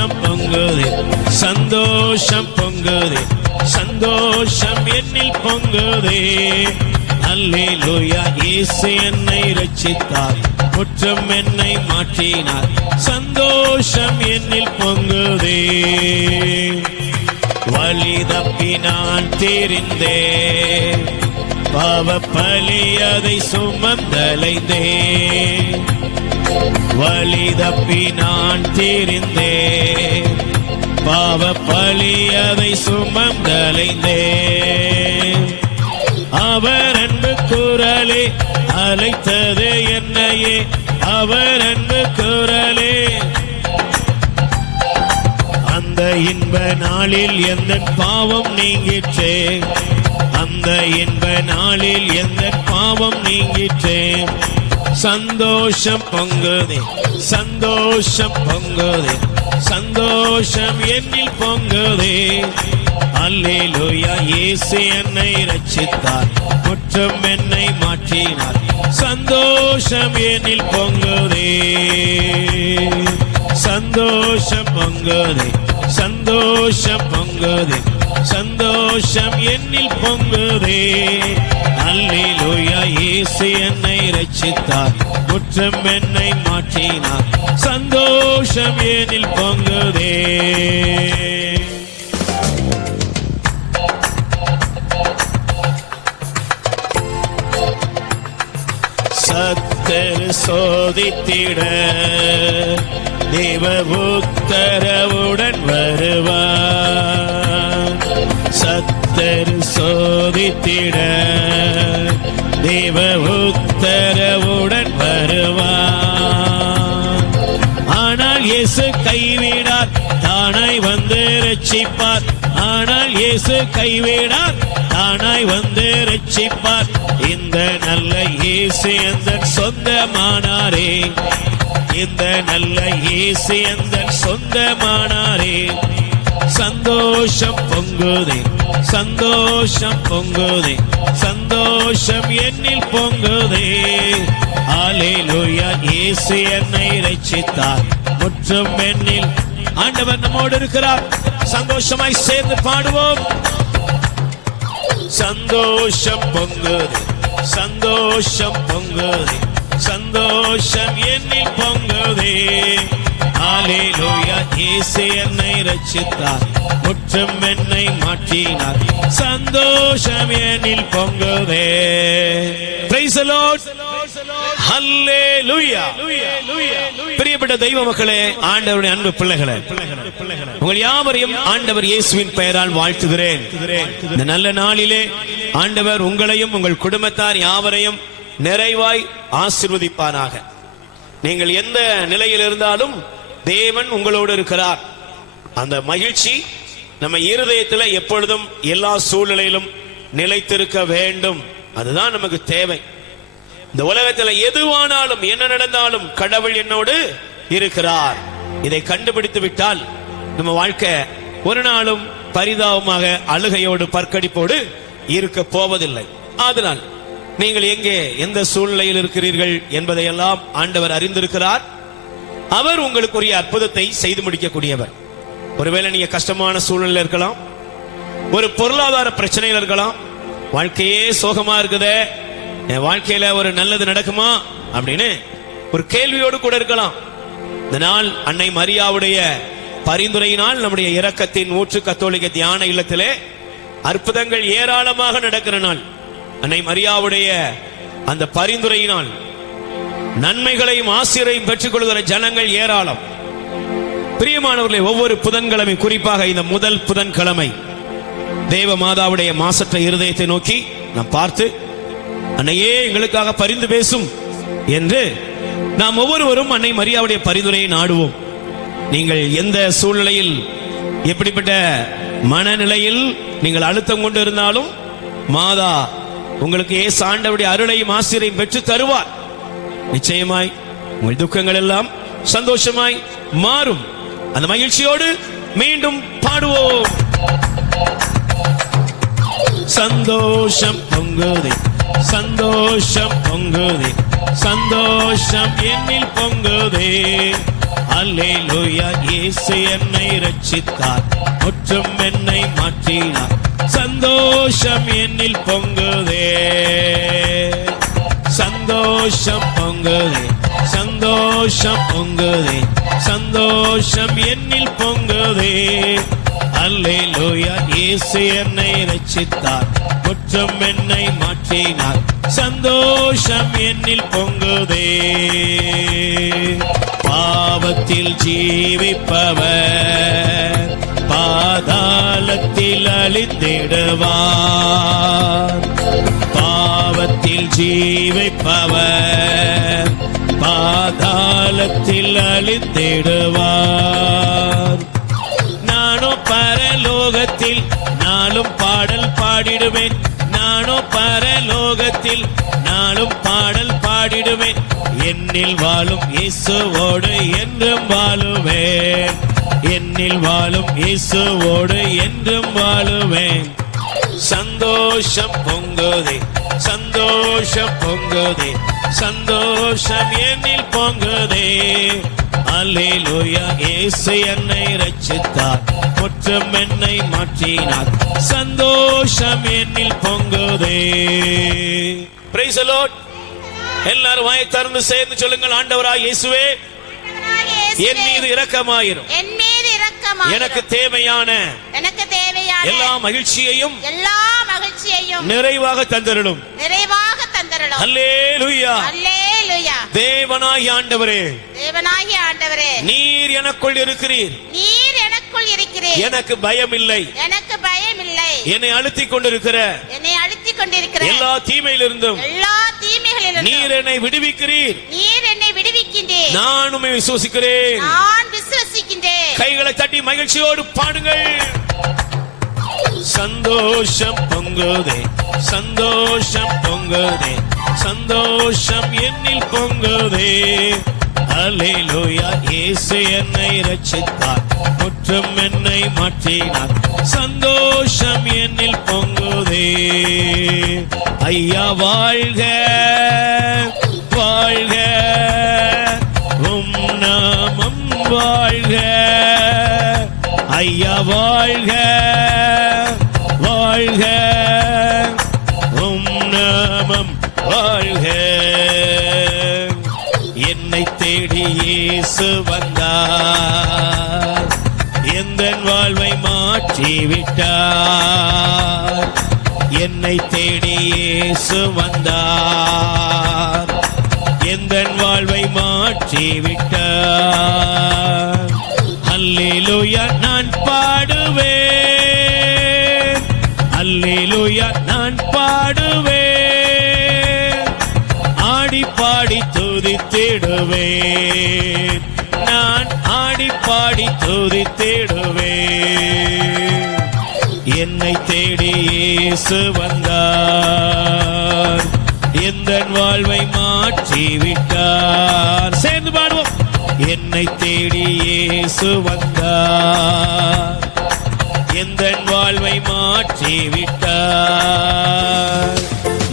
சந்தோஷம் பொங்குதே, சந்தோஷம் பொங்குதே, சந்தோஷம் என்னில் பொங்குதே. அல்லேலூயா, இயேசு என்னை ரட்சித்தார், குற்றம் என்னை மாற்றினார், சந்தோஷம் என்னில் பொங்குதே. வழி தப்பி நான் தெரிந்தே, பாவ பலி அதை சுமந்தலைந்தே. வழி தப்பி நான் தெரிந்தே, பாவ பலி அதை சுமந்தலைந்தே. அவர் அன்பு குரலே அழைத்தது என்னையே, அவர் அன்பு குரலே. அந்த இன்ப நாளில் எந்த பாவம் நீங்கிற்றே, அந்த இன்ப நாளில் எந்த பாவம் நீங்கிற்றே. சந்தோஷம் பொங்குதே, சந்தோஷம் பொங்குதே, சந்தோஷம் என்னில் பொங்குதே. அல்லேலூயா, இயேசு என்னை ரட்சித்தார், குற்றம் என்னை மாற்றினார், சந்தோஷம் என்னில் பொங்குதே. சந்தோஷம் பொங்குதே, சந்தோஷம் பொங்குதே, சந்தோஷம் என்னில் பொங்குதே. அல்லேலூயா, இயேசு என்னை ரட்சித்தார், குற்றம் என்னை மாற்றினார், சந்தோஷம் என்னில் பொங்குதே. சத்தர் சோதித்திட தேவ உத்தரவுடன் வருவார். சத்தர் சோதித்திட தேவ உத்தரவுடன் வருவார். ஆனால் இயேசு கைவிடார், தானாய் வந்து ரட்சிப்பார். ஆனால் இயேசு கைவிடார், தானாய் வந்து ரட்சிப்பார். இந்த நல்ல இயேசு எந்த சொந்தமானாரே, இந்த நல்ல இயேசு எந்த சொந்தமானாரே. சந்தோஷம் பொங்குதே, சந்தோஷம் பொங்குதே, சந்தோஷம் என்னில் பொங்குதே. அல்லேலூயா, இயேசு என்னை ரட்சித்தார், குற்றம் என்னில். ஆண்டவர் நம்மோடு இருக்கிறார், சந்தோஷமாய் சேர்ந்து பாடுவோம். சந்தோஷம் பொங்குதே, சந்தோஷம் பொங்குதே, சந்தோஷம் என்னில் பொங்குதே. அல்லேலூயா, இயேசு என்னை ரட்சித்தார், குற்றம் என்னை மாற்றினார், சந்தோஷம் என்னில் பொங்குதே. Praise the Lord. ஹல்லேலூயா. பிரியப்பட்ட தெய்வ மக்களே, ஆண்டவருடைய அன்பு பிள்ளைகளே, உங்கள் யாவரையும் ஆண்டவர் இயேசுவின் பெயரால் வாழ்த்துகிறேன். இந்த நல்ல நாளிலே ஆண்டவர் உங்களையும் உங்கள் குடும்பத்தார் யாவரையும் நிறைவாய் ஆசீர்வதிப்பாராக. நீங்கள் எந்த நிலையில் இருந்தாலும் தேவன் உங்களோடு இருக்கிறார். அந்த மகிழ்ச்சி நம்ம இருதயத்தில் எப்பொழுதும் எல்லா சூழ்நிலையிலும் நிலைத்திருக்க வேண்டும். அதுதான் நமக்கு தேவை. இந்த உலகத்தில் எதுவானாலும் என்ன நடந்தாலும் கடவுள் என்னோடு இருக்கிறார். இதை கண்டுபிடித்து விட்டால் நம்ம வாழ்க்கை ஒரு நாளும் பரிதாபமாக அழுகையோடு பற்கடிப்போடு இருக்க போவதில்லை. அதனால் நீங்கள் எங்கே எந்த சூழ்நிலையில் இருக்கிறீர்கள் என்பதையெல்லாம் ஆண்டவர் அறிந்திருக்கிறார். அவர் உங்களுக்குரிய அற்புதத்தை செய்து முடிக்கக்கூடியவர். ஒருவேளை நீங்க கஷ்டமான சூழ்நிலையில் இருக்கலாம், ஒரு பொருளாதார பிரச்சனையில் இருக்கலாம், வாழ்க்கையே சோகமா இருக்குதே, என் வாழ்க்கையில ஒரு நல்லது நடக்குமா அப்படின்னு ஒரு கேள்வியோடு கூட இருக்கலாம். இந்த நாள் அன்னை மரியாவுடைய பரிந்துரையினால் நம்முடைய இரக்கத்தின் ஊற்று கத்தோலிக்க தியான இல்லத்திலே அற்புதங்கள் ஏராளமாக நடக்கிற நாள். அன்னை மரியாவுடைய அந்த பரிந்துரையினால் நன்மைகளையும் ஆசீர்வையும் பெற்றுக் கொள்கிற ஜனங்கள் ஏராளம். பிரியமானவர்களே, ஒவ்வொரு புதன்கிழமை, குறிப்பாக இந்த முதல் புதன்கிழமை தேவ மாதாவுடைய மாசற்ற இருதயத்தை நோக்கி நாம் பார்த்து, அன்னையே எங்களுக்காக பரிந்து பேசும் என்று நாம் ஒவ்வொருவரும் அன்னை மரியாவுடைய பரிந்துரையை நாடுவோம். நீங்கள் எந்த சூழ்நிலையில், எப்படிப்பட்ட மனநிலையில் நீங்கள் அழுத்தம் கொண்டு இருந்தாலும் மாதா உங்களுக்கு இயேசு ஆண்டவருடைய அருளையும் ஆசீர்வையும் பெற்று தருவார். நிச்சயமாய் உங்கள் துக்கங்கள் எல்லாம் சந்தோஷமாய் மாறும். அந்த மகிழ்ச்சியோடு மீண்டும் பாடுவோம். சந்தோஷம் பொங்குதே, சந்தோஷம் பொங்குதே, சந்தோஷம் என்னில் பொங்குதே. அல்லேலூயா. இயேசு என்னை ரட்சித்தார், முற்றும் என்னை மாற்றினார், சந்தோஷம் என்னில் பொங்குதே, சந்தோஷம் பொங்குதே, சந்தோஷம் பொங்குதே, சந்தோஷம் என்னில் பொங்குதே. அல்லேலூயா. இயேசு என்னை ரட்சித்தார், முற்றும் என்னை மாற்றினார், சந்தோஷம் என்னில் பொங்குதே. பாவத்தில் ஜீவிப்பவர் பாதாளத்தில் அழிந்திடுவார், பாவத்தில் ஜீவிப்பவர் பாதாளத்தில் அழிந்திடுவார். நானும் பரலோகத்தில் நாளும் பாடல் பாடிடுவேன், நானும் பரலோகத்தில் நாளும் பாடல் பாடிடுவேன், என்னில் வாழும் இயேசுவோடு என்றும் வாழுவேன், என்னில் வாழும் இயேசுவோடு என்றும் வாழுவேன். சந்தோஷம் பொங்குதே, சந்தோஷம் பொங்குதே, சந்தோஷம் என்னில் பொங்குதே. அல்லேலூயா. இயேசு என்னை ரட்சித்தார், முற்றும் என்னை மாற்றினார், சந்தோஷம் என்னில் பொங்குதே. Praise the Lord. எல்லாரும் வாயை திறந்து சேர்ந்து சொல்லுங்கள், ஆண்டவராய் இயேசுவே என் மீது இரக்கமாயிரும், என் மீது இரக்கமாயிரும், எனக்கு தேவையான எல்லா மகிழ்ச்சியையும் நிறைவாக தந்தருளும், நிறைவாக தந்தருளும். அல்லேலூயா. அல்லேலூயா. தேவனாகிய ஆண்டவரே, தேவனாகிய ஆண்டவரே, நீர் எனக்குள் இருக்கிறீர், நீர் எனக்குள் இருக்கிறீர், எனக்கு பயம் இல்லை, எனக்கு பயம் இல்லை, என்னை அழுத்திக் கொண்டிருக்கிற எல்லா தீமையிலிருந்தும் நீர் என்னை விடுவிக்கிறீர், நீர் என்னை விடுவிக்கின்றீர், நான் உம்மை விசுவசிக்கிறேன், நான் விசுவசிக்கின்றேன். கைகளை தட்டி மகிழ்ச்சியோடு பாடுங்கள். சந்தோஷம் பொங்குதே, சந்தோஷம் பொங்குதே, சந்தோஷம் என்னில் பொங்குதே. அல்லேலூயா. இயேசு என்னை ரட்சித்தார், முற்றும் என்னை மாற்றினார், சந்தோஷம் என்னில் பொங்குதே. ஐயா வாழ்க வாழ்க, உம் நாமம் வாழ்க, ஐயா வாழ்க வாழ்க, உம் நாமம் வாழ்க. என்னை தேடி இயேசு வந்தார், எந்தன் வாழ்வை மாற்றிவிட்டார், என்னை தேடி இயேசு வந்தார், எந்தன் வாழ்வை மாற்றிவிட்டார். அல்லேலூயா. நான் பாடுவேன், அல்லேலூயா. நான் பாடுவேன், ஆடி பாடி துதித்திடுவேன், நான் ஆடி பாடி துதித்திடுவேன். என்னை தேடி இயேசு வந்தார், எந்தன் வாழ்வை மாற்றிவிட்டார். சேர்ந்து பாடுவோம். என்னை தேடி இயேசு வந்தார், எந்தன் வாழ்வை மாற்றிவிட்டார்.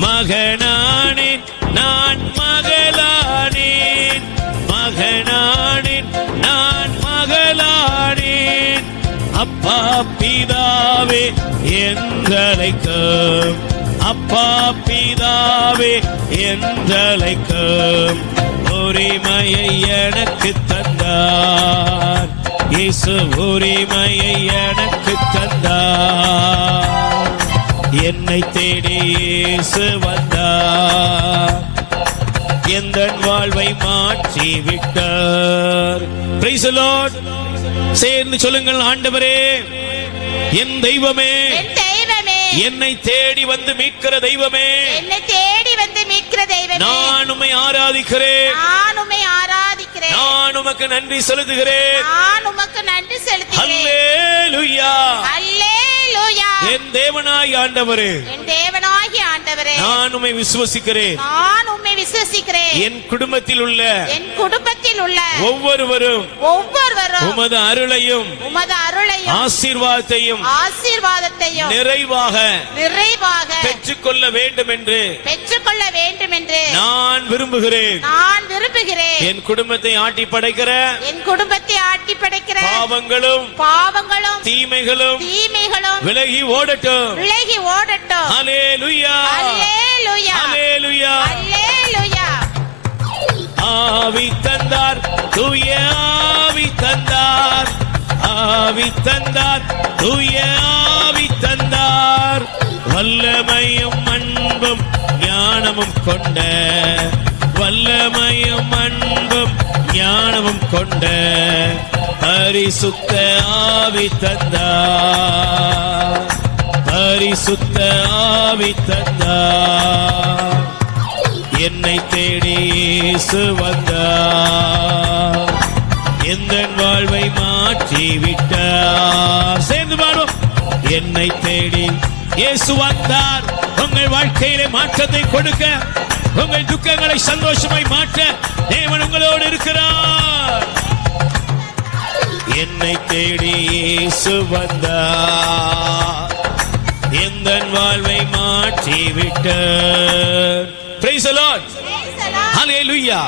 மகனானேன் நான் மகளானேன், மகனானேன் நான் மகளானேன், அப்பா பிதாவே என்றழைக்கும், அப்பா பிதாவே என்றழைக்கும், உரிமையை எனக்கு தந்தார், இயேசு உரிமையை எனக்கு தந்தார். என்னை தேடி இயேசு வந்தார், எந்தன் வாழ்வை மாற்றிவிட்டார். Praise the Lord. சேர்ந்து சொல்லுங்கள், ஆண்டவரே என் தெய்வமே, என்னை தேடி வந்து மீட்கிற தெய்வமே, என்னை தேடி வந்து மீட்கிற தெய்வமே, நான் உம்மை ஆராதிக்கிறேன், நான் உம்மை ஆராதிக்கிறேன், நான் உமக்கு நன்றி செலுத்துகிறேன், நான் உமக்கு நன்றி செலுத்துகிறேன். அல்லேலூயா. அல்லேலூயா. என் தேவனாகிய ஆண்டவரே, என் தேவனாகிய ஆண்டவரே, நான் உம்மை விசுவசிக்கிறேன், நான் உம்மை விசுவசிக்கிறேன். என் குடும்பத்தில் உள்ள என் குடும்பத்தில் உள்ள ஒவ்வொருவரும் ஒவ்வொருவரும் உமது அருளையும் ஆசீர்வாதத்தையும் நிறைவாக பெற்றுக்கொள்ள வேண்டும் என்று நான் விரும்புகிறேன். என் குடும்பத்தை ஆட்டி படைக்கிற பாவங்களும் தீமைகளும் விலகி ஓடட்டும். ஹல்லேலூயா, ஹல்லேலூயா. ஆவி தந்தார், தூய ஆவி தந்தார், ஆவி தந்தார், தூய ஆவி தந்தார். வல்லமையும் அன்பும் ஞானமும் கொண்ட, வல்லமையும் அன்பும் ஞானமும் கொண்ட பரிசுத்த ஆவி தந்தார், பரிசுத்த ஆவி தந்தார். என்னை தேடி இயேசு வந்தார், எந்த வாழ்வை மாற்றி விட்டார். சேர்ந்து பாடுவோம். என்னை தேடி இயேசு வந்தார், உங்கள் வாழ்க்கையிலே மாற்றத்தை கொடுக்க, உங்கள் துக்கங்களை சந்தோஷமாய் மாற்ற தேவன் உங்களோடு இருக்கிறார். என்னை தேடி இயேசு வந்தார், எந்த வாழ்வை மாற்றி விட்டார். Praise the Lord. Hallelujah.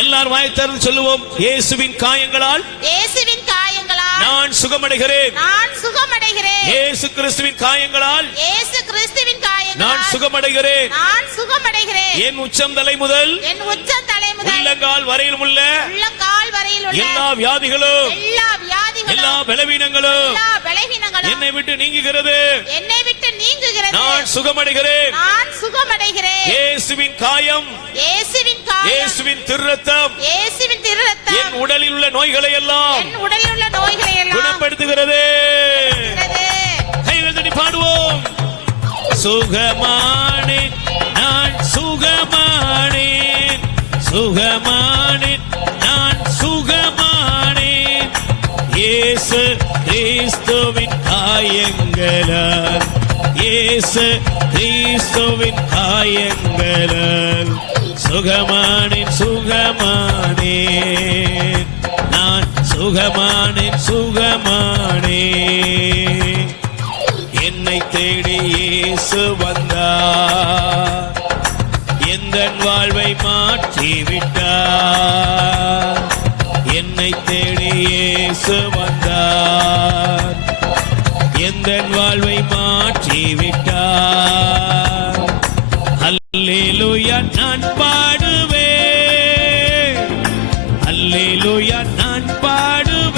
எல்லாரும் வாய் திறந்து சொல்லுவோம். இயேசுவின் காயங்களால் நான் சுகமடைகிறேன். இயேசு கிறிஸ்துவின் காயங்களால் நான் சுகமடைகிறேன். என் உச்சம் தலை முதல் உள்ளங்கால் வரையிலும் உள்ள எல்லா வியாதிகளும் எல்லா பலவீனங்களும் என்னை விட்டு நீங்குகிறது. நான் சுகமடைகிறேன். இயேசுவின் காயம், இயேசுவின் திருரத்தம் என் உடலில் உள்ள நோய்களை எல்லாம் குணப்படுத்துகிறது. கைகள் தட்டி பாடுவோம். சுகமானேன், நான் சுகமானேன், சுகமானேன், நான் சுகமானேன். இயேசு கிறிஸ்துவின் காயங்களால், இயேசு கிறிஸ்துவின் காயங்களால் சுகமானேன், சுகமானேன், நான் சுகமானேன், சுகமானேன். என்னை தேடி இயேசு வந்தார், எந்த வாழ்வை மாற்றி விட்டார். என்னை தேடி இயேசு வந்தார், எந்த வாழ்வை மாற்றி விட்டார். அல்லேலூயா நான் பாடுவேன், அல்லேலூயா நான் பாடுவேன்,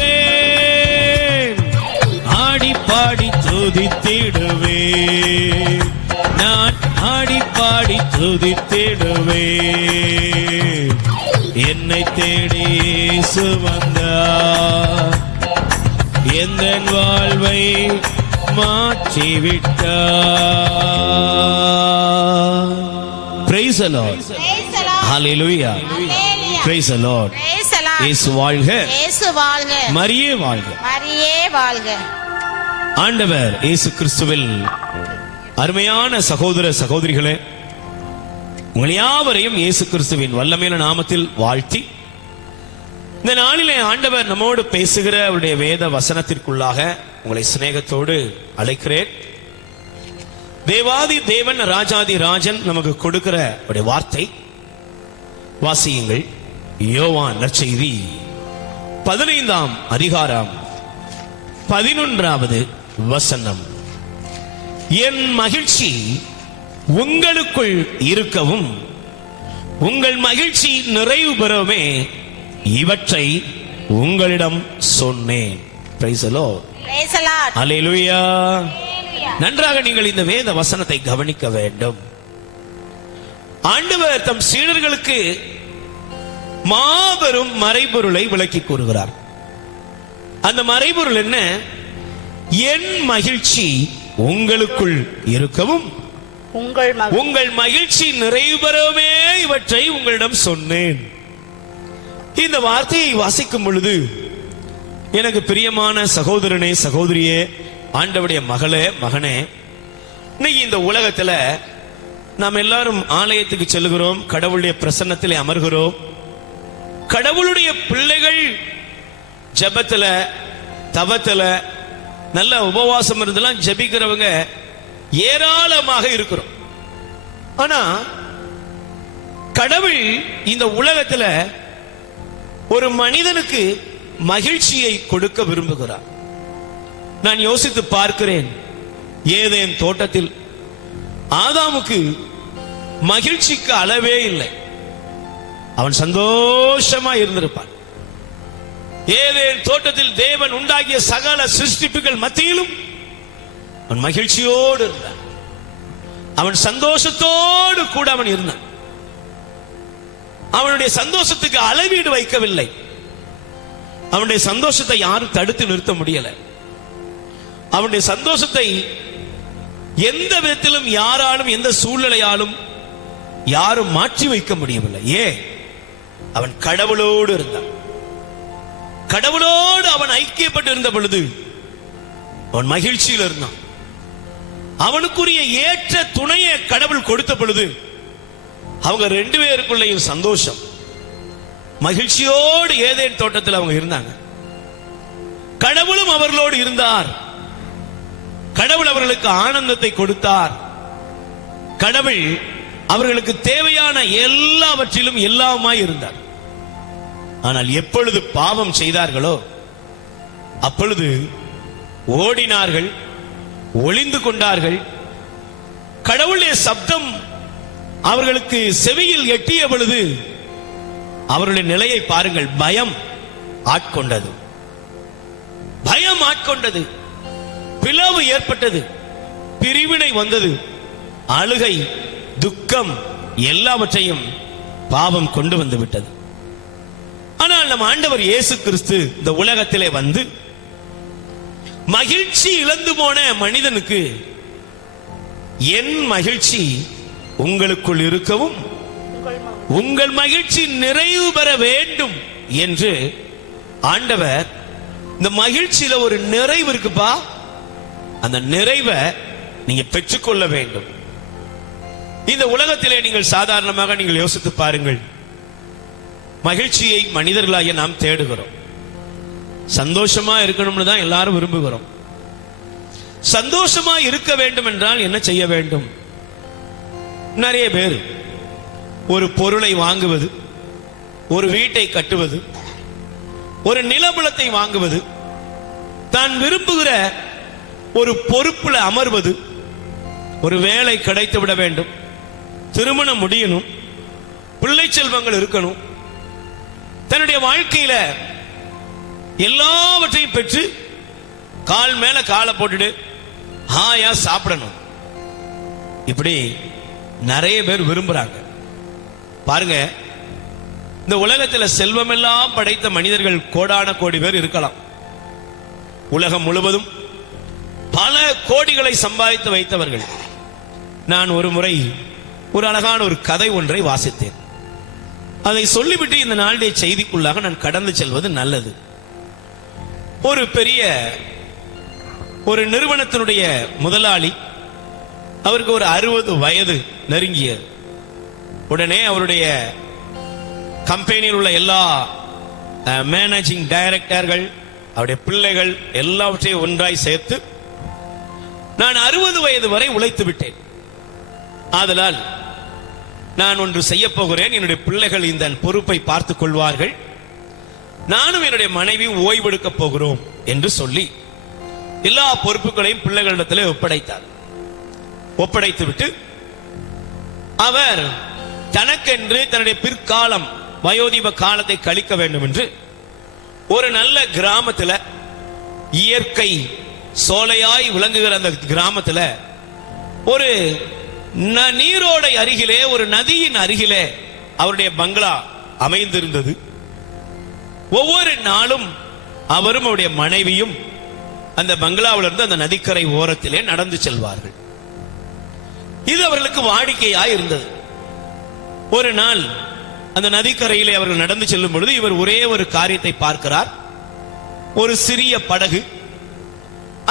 ஆடி பாடி துதித்திடுவேன், நான் ஆடி பாடி துதித்திடுவேன். என்னை தேடி இயேசு வந்தார், எந்த வாழ்வை மாற்றிவிட்டார். Praise the Lord. Hallelujah. Praise the Lord. இயேசு வாழ்க, மரியே வாழ்க. ஆண்டவர் இயேசு கிறிஸ்துவில் அருமையான சகோதர சகோதரிகளே, உங்கள் யாவரையும் இயேசு கிறிஸ்துவின் வல்லமையான நாமத்தில் வாழ்த்தி, இந்த நாளிலே ஆண்டவர் நம்மோடு பேசுகிற அவருடைய வேத வசனத்திற்குள்ளாக உங்களை சிநேகத்தோடு அழைக்கிறேன். தேவாதி தேவன் ராஜாதி ராஜன் நமக்கு கொடுக்கிற அவருடைய வார்த்தை வாசியுங்கள். யோவான் நற்செய்தி 15ஆம் அதிகாரம் 11வது வசனம். என் மகிழ்ச்சி உங்களுக்குள் இருக்கவும் உங்கள் மகிழ்ச்சி நிறைவு பெறவே இவற்றை உங்களிடம் சொன்னேன். Praise the Lord. Hallelujah. நன்றாக நீங்கள் இந்த வேத வசனத்தை கவனிக்க வேண்டும். ஆண்டவர் தம் சீடர்களுக்கு மாபெரும் மறைபொருளை விளக்கி கூறுகிறார். அந்த மறைபொருள் என்ன? என் மகிழ்ச்சி உங்களுக்குள் இருக்கவும் உங்கள் மகிழ்ச்சி நிறைவு பெறவே இவற்றை உங்களிடம் சொன்னேன். இந்த வார்த்தையை வாசிக்கும் பொழுது எனக்கு பிரியமான சகோதரனே, சகோதரியே, ஆண்டவருடைய மகளே, மகனே, இன்னைக்கு இந்த உலகத்துல நாம் எல்லாரும் ஆலயத்துக்கு செல்கிறோம், கடவுளுடைய பிரசன்னத்திலே அமர்கிறோம். கடவுளுடைய பிள்ளைகள் ஜெபத்துல, தவத்துல, நல்ல உபவாசம் இருந்தெல்லாம் ஜெபிக்கிறவங்க ஏராளமாக இருக்கிறோம். ஆனா கடவுள் இந்த உலகத்துல ஒரு மனிதனுக்கு மகிழ்ச்சியை கொடுக்க விரும்புகிறார். நான் யோசித்து பார்க்கிறேன், ஏதேன் தோட்டத்தில் ஆதாமுக்கு மகிழ்ச்சிக்கு அளவே இல்லை. அவன் சந்தோஷமா இருந்திருப்பான். ஏதேன் தோட்டத்தில் தேவன் உண்டாகிய சகல சிருஷ்டிப்புகள் மத்தியிலும் அவன் மகிழ்ச்சியோடு இருந்தான். அவன் சந்தோஷத்தோடு கூட அவன் இருந்தான். அவனுடைய சந்தோஷத்துக்கு அளவீடு வைக்கவில்லை. அவனுடைய சந்தோஷத்தை யாரும் தடுத்து நிறுத்த முடியல. அவனுடைய சந்தோஷத்தை எந்த விதத்திலும் யாராலும், எந்த சூழ்நிலையாலும் யாரும் மாற்றி வைக்க முடியவில்லை. ஏன்? அவன் கடவுளோடு இருந்தான். கடவுளோடு அவன் ஐக்கியப்பட்டு இருந்த பொழுது அவன் மகிழ்ச்சியில் இருந்தான். அவனுக்குரிய ஏற்ற துணையை கடவுள் கொடுத்த பொழுது அவங்க ரெண்டு பேருக்குள்ளேயும் சந்தோஷம், மகிழ்ச்சியோடு ஏதேன் தோட்டத்தில் அவங்க இருந்தாங்க. கடவுளும் அவர்களோடு இருந்தார். கடவுள் அவர்களுக்கு ஆனந்தத்தை கொடுத்தார். கடவுள் அவர்களுக்கு தேவையான எல்லாவற்றிலும் எல்லாமாய் இருந்தார். ஆனால் எப்பொழுது பாவம் செய்தார்களோ அப்பொழுது ஓடினார்கள், ஒளிந்து கொண்டார்கள். கடவுளுடைய சப்தம் அவர்களுக்கு செவியில் எட்டிய பொழுது அவருடைய நிலையை பாருங்கள். பயம் ஆட்கொண்டது, பயம் ஆட்கொண்டது, பிளவு ஏற்பட்டது, பிரிவினை வந்தது, அழுகை, துக்கம் எல்லாவற்றையும் பாவம் கொண்டு வந்து விட்டது. ஆனால் நம் ஆண்டவர் இயேசு கிறிஸ்து இந்த உலகத்திலே வந்து மகிழ்ச்சி இழந்து போன மனிதனுக்கு என் மகிழ்ச்சி உங்களுக்குள் இருக்கவும் உங்கள் மகிழ்ச்சி நிறைவு பெற வேண்டும் என்று ஆண்டவர், இந்த மகிழ்ச்சியில ஒரு நிறைவு இருக்குப்பா, அந்த நிறைவை நீங்க பெற்றுக்கொள்ள வேண்டும். இந்த உலகத்திலே நீங்கள் சாதாரணமாக நீங்கள் யோசித்து பாருங்கள். மகிழ்ச்சியை மனிதர்களாகிய நாம் தேடுகிறோம். சந்தோஷமா இருக்கணும்னு தான் எல்லாரும் விரும்புகிறோம். சந்தோஷமா இருக்க வேண்டும் என்றால் என்ன செய்ய வேண்டும்? நிறைய பேர் ஒரு பொருளை வாங்குவது, ஒரு வீட்டை கட்டுவது, ஒரு நிலபுலத்தை வாங்குவது, தான் விரும்புகிற ஒரு பொறுப்புல அமர்வது, ஒரு வேலை கிடைத்து விட வேண்டும், திருமணம் முடியணும், பிள்ளை செல்வங்கள் இருக்கணும், தன்னுடைய வாழ்க்கையில எல்லாவற்றையும் பெற்று கால் மேல காலை போட்டுட்டு ஹாயா சாப்பிடணும். இப்படி நிறைய பேர் விரும்புறாங்க. பாருங்க, இந்த உலகத்தில் செல்வமெல்லாம் படைத்த மனிதர்கள் கோடான கோடி பேர் இருக்கலாம். உலகம் முழுவதும் பல கோடிகளை சம்பாதித்து வைத்தவர்கள். நான் ஒரு முறை ஒரு அழகான ஒரு கதை ஒன்றை வாசித்தேன். அதை சொல்லிவிட்டு இந்த நாளுடைய செய்திக்குள்ளாக நான் கடந்து செல்வது நல்லது. ஒரு பெரிய ஒரு நிறுவனத்தினுடைய முதலாளி, அவருக்கு ஒரு 60 வயது நெருங்கியது. உடனே அவருடைய கம்பெனியில் உள்ள எல்லா மேனேஜிங் டைரக்டர்கள், அவருடைய பிள்ளைகள் எல்லாவற்றையும் ஒன்றாய் சேர்த்து, நான் 60 வயது வரை உழைத்து விட்டேன், ஆதலால் நான் ஒன்று செய்ய போகிறேன், என்னுடைய பிள்ளைகள் இந்த பொறுப்பை பார்த்துக் கொள்வார்கள், நானும் என்னுடைய மனைவி ஓய்வெடுக்க போகிறோம் என்று சொல்லி எல்லா பொறுப்புகளையும் பிள்ளைகளிடத்திலே ஒப்படைத்தார். ஒப்படைத்து விட்டு அவர் தனக்கென்று தன்னுடைய பிற்காலம் வயோதிப காலத்தை கழிக்க வேண்டும் என்று ஒரு நல்ல கிராமத்தில், இயற்கை சோலையாய் விளங்குகிற அந்த கிராமத்தில், ஒரு நீரோடை அருகிலே, ஒரு நதியின் அருகிலே அவருடைய பங்களா அமைந்திருந்தது. ஒவ்வொரு நாளும் அவரும் அவருடைய மனைவியும் அந்த பங்களாவிலிருந்து அந்த நதிக்கரை ஓரத்திலே நடந்து செல்வார்கள். இது அவர்களுக்கு வாடிக்கையாய் இருந்தது. ஒரு நாள் அந்த நதிக்கரையிலே அவர்கள் நடந்து செல்லும் பொழுது இவர் ஒரே ஒரு காரியத்தை பார்க்கிறார். ஒரு சிறிய படகு,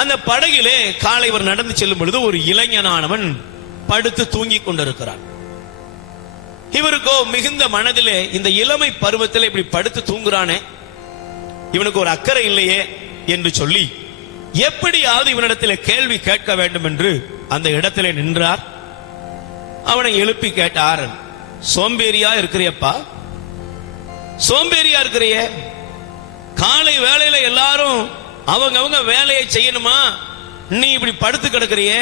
அந்த படகிலே காலை இவர் நடந்து செல்லும் பொழுது ஒரு இளைஞனானவன் படுத்து தூங்கிக் கொண்டிருக்கிறான். இவருக்கோ மிகுந்த மனதிலே இந்த இளமை பருவத்தில் இப்படி படுத்து தூங்குறானே, இவனுக்கு ஒரு அக்கறை இல்லையே என்று சொல்லி எப்படியாவது இவனிடத்தில் கேள்வி கேட்க வேண்டும் என்று அந்த இடத்திலே நின்றார். அவனை எழுப்பி கேட்டார், சோம்பேறியா இருக்கிறியப்பா, சோம்பேறியா இருக்கிறிய? காலை வேளையில எல்லாரும் அவங்க வேலையை செய்யணுமா, நீ இப்படி படுத்து கிடக்கிறிய?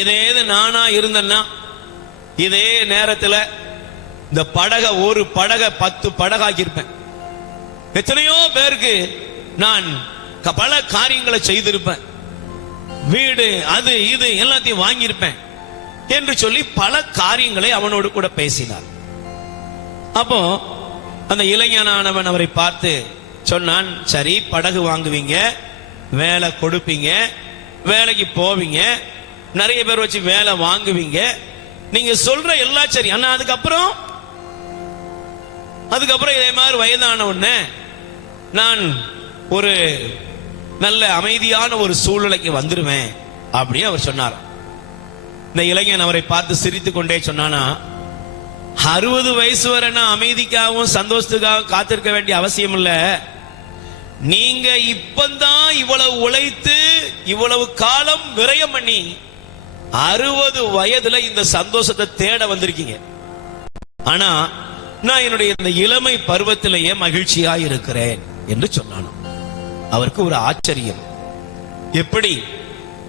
இதே நானா இருந்தேன்னா இதே நேரத்தில் இந்த படகை ஒரு படகை 10 படகாக்கி இருப்பேன். எத்தனையோ பேருக்கு நான் பல காரியங்களை செய்திருப்பேன், வீடு அது இது எல்லாத்தையும் வாங்கியிருப்பேன் என்று சொல்லி பல காரியங்களை அவனோடு கூட பேசினார். அப்போ அந்த இளைஞனானவன் அவரை பார்த்து சொன்னான், சரி படகு வாங்குவீங்க, வேலை கொடுப்பீங்க, வேலைக்கு போவீங்க, நிறைய பேர் வச்சு வேலை வாங்குவீங்க, நீங்க சொல்ற எல்லாம் சரி. ஆனா அதுக்கப்புறம் இதே மாதிரி வயதான உடனே நான் ஒரு நல்ல அமைதியான ஒரு சூழ்நிலைக்கு வந்துருவேன் அப்படின்னு அவர் சொன்னார். இந்த இளைஞன் அவரை பார்த்து சிரித்துக் கொண்டே சொன்னானா, 60 வயசு வரை நான் அமைதிக்காகவும் சந்தோஷத்துக்காகவும் காத்திருக்க வேண்டிய அவசியம் இல்ல. நீங்க இப்பதான் இவ்வளவு உழைத்து இவ்வளவு காலம் விரயம் பண்ணி 60 வயதுல இந்த சந்தோஷத்தை தேட வந்திருக்கீங்க. ஆனா நான் என்னுடைய இந்த இளமை பருவத்திலேயே மகிழ்ச்சியா இருக்கிறேன் என்று சொன்னான். அவருக்கு ஒரு ஆச்சரியம். எப்படி?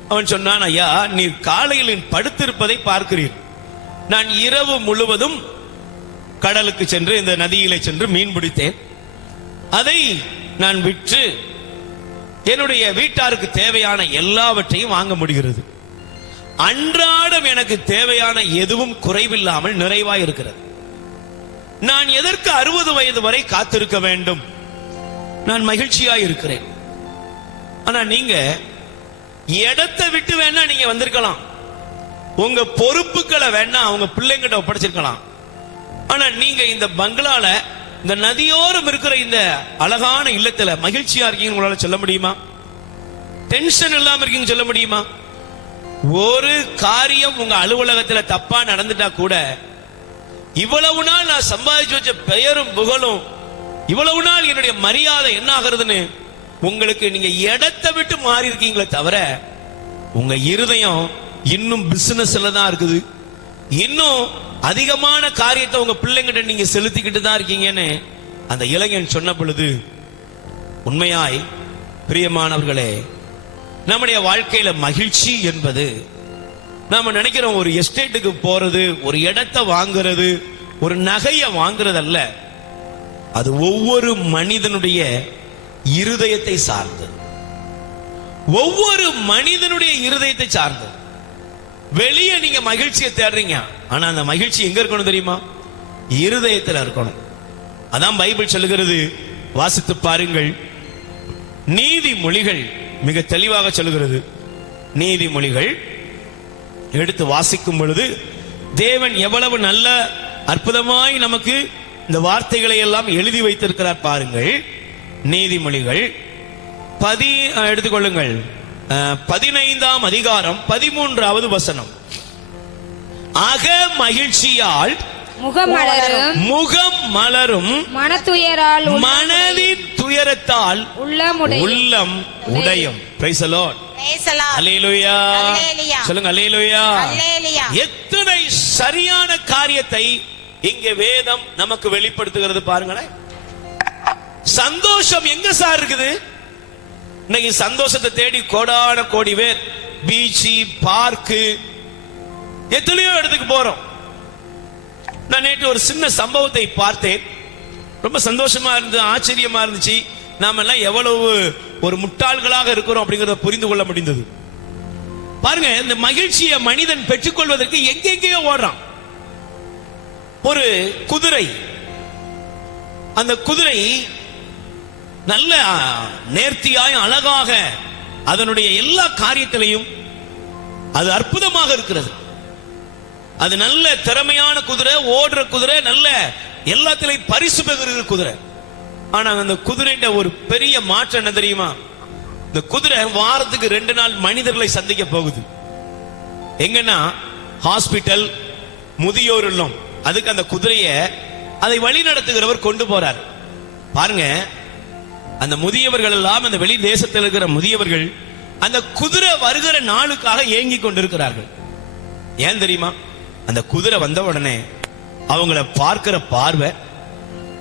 அவன் சொன்னான், ஐயா நீர் காலையில் படுத்திருப்பதை பார்க்கிறீர், நான் இரவு முழுவதும் கடலுக்கு சென்று இந்த நதியிலே சென்று மீன் பிடித்தேன், அதை நான் விற்று என்னுடைய வீட்டாருக்கு தேவையான எல்லாவற்றையும் வாங்க முடிகிறது. அன்றாடம் எனக்கு தேவையான எதுவும் குறைவில்லாமல் நிறைவாய் இருக்கிறது. நான் எதற்கு 60 வயது வரை காத்திருக்க வேண்டும்? நான் மகிழ்ச்சியா இருக்கிறேன். ஆனா நீங்க இடத்தை விட்டு வேணா நீங்க வந்திருக்கலாம், உங்க பொறுப்புகளை வேணா அவங்க பிள்ளைங்கிட்ட ஒப்படைச்சிருக்கலாம். ஆனா நீங்க இந்த பங்களால இந்த நதியோரம் இருக்கிற இந்த அழகான இல்லத்துல மகிழ்ச்சியா இருக்கீங்கன்னு உங்களால சொல்ல முடியுமா? டென்ஷன் இல்லாம இருக்கீங்க சொல்ல முடியுமா? ஒரு காரியம் உங்க அலுவலகத்துல தப்பா நடந்துட்டா கூட இவ்வளவு நாள் நான் சம்பாதிச்சு வச்ச பெயரும் புகழும், இவ்வளவு நாள் என்னுடைய மரியாதை என்ன ஆகுறதுன்னு உங்களுக்கு நீங்க இடத்தை விட்டு மாறி இருக்கீங்களே தவிர உங்க இருதயம் இன்னும் பிசினஸ்ல தான் இருக்குது, இன்னும் அதிகமான காரியத்தை உங்க பிள்ளைங்கிட்ட நீங்க செலுத்திக்கிட்டு தான் இருக்கீங்கன்னு அந்த இளைஞன் சொன்ன பொழுது, உண்மையாய் பிரியமானவர்களே, நம்முடைய வாழ்க்கையில மகிழ்ச்சி என்பது நாம நினைக்கிறோம் ஒரு எஸ்டேட்டுக்கு போறது, ஒரு இடத்தை வாங்குறது, ஒரு நகையை வாங்குறது அல்ல. அது ஒவ்வொரு மனிதனுடைய இருதயத்தை சார்ந்தது, ஒவ்வொரு மனிதனுடைய இருதயத்தை சார்ந்தது. வெளியே நீங்க மகிழ்ச்சியை தேடுறீங்க, ஆனா அந்த மகிழ்ச்சி எங்க இருக்கணும் தெரியுமா? இருதயத்தில் இருக்கணும். அதான் பைபிள் சொல்லுகிறது, வாசித்து பாருங்கள். நீதிமொழிகள் மிக தெளிவாக சொல்லுகிறது. நீதிமொழிகள் எடுத்து வாசிக்கும் பொழுது தேவன் எவ்வளவு நல்ல அற்புதமாய் நமக்கு இந்த வார்த்தைகளை எல்லாம் எழுதி வைத்திருக்கிறார் பாருங்கள். நீதிமொழிகள் எடுத்துக்கொள்ளுங்கள், 15ஆம் அதிகாரம் 13வது வசனம். அக மகிழ்ச்சியால் முகம் மலரும், மனதின் துயரத்தால் உள்ளம் உடையும். Praise the Lord. அல்லேலூயா. சொல்லுங்க அல்லேலூயா. எத்தனை சரியான காரியத்தை இங்கே வேதம் நமக்கு வெளிப்படுத்துகிறது பாருங்களேன். சந்தோஷம் எங்க சார் இருக்குது? இன்னைக்கு சந்தோஷத்தை தேடி கோடான கோடி பேர் பீச், பார்க்கு, எத்தனையோ இடத்துக்கு போறோம். நான் நேற்று ஒரு சின்ன சம்பவத்தை பார்த்தேன், ரொம்ப சந்தோஷமா இருந்து ஆச்சரியமா இருந்துச்சு. நாம எல்லாம் எவ்வளவு ஒரு முட்டாள்களாக இருக்கிறோம் அப்படிங்கறத புரிந்து கொள்ள முடிந்தது. பாருங்க, இந்த மகிழ்ச்சியை மனிதன் பெற்றுக்கொள்வதற்கு எங்கெங்கேயோ ஓடுறான். ஒரு குதிரை, அந்த குதிரை நல்ல நேர்த்தியாய் அழகாக அதனுடைய எல்லா காரியத்திலையும் அது அற்புதமாக இருக்கிறது. அது நல்ல திறமையான குதிரை, ஓடுற குதிரை, நல்ல எல்லாத்திலையும் பரிசு பெறுகிற குதிரை. ஆனா அந்த குதிரைன்ற ஒரு பெரிய மாற்றம் என்ன தெரியுமா? இந்த குதிரை வாரத்துக்கு 2 நாள் மனிதர்களை சந்திக்க போகுது. எங்கன்னா ஹாஸ்பிட்டல், முதியோர் இல்லம், அதுக்கு அந்த குதிரைய அதை வழி நடத்துகிறவர் கொண்டு போறார். பாருங்க, அந்த முதியவர்கள் எல்லாம், அந்த வெளி தேசத்தில் இருக்கிற முதியவர்கள் அந்த குதிரை வருகிற நாளுக்காக ஏங்கி கொண்டிருக்கிறார்கள். ஏன் தெரியுமா? அந்த குதிரை வந்த உடனே அவங்கள பார்க்கிற பார்வை,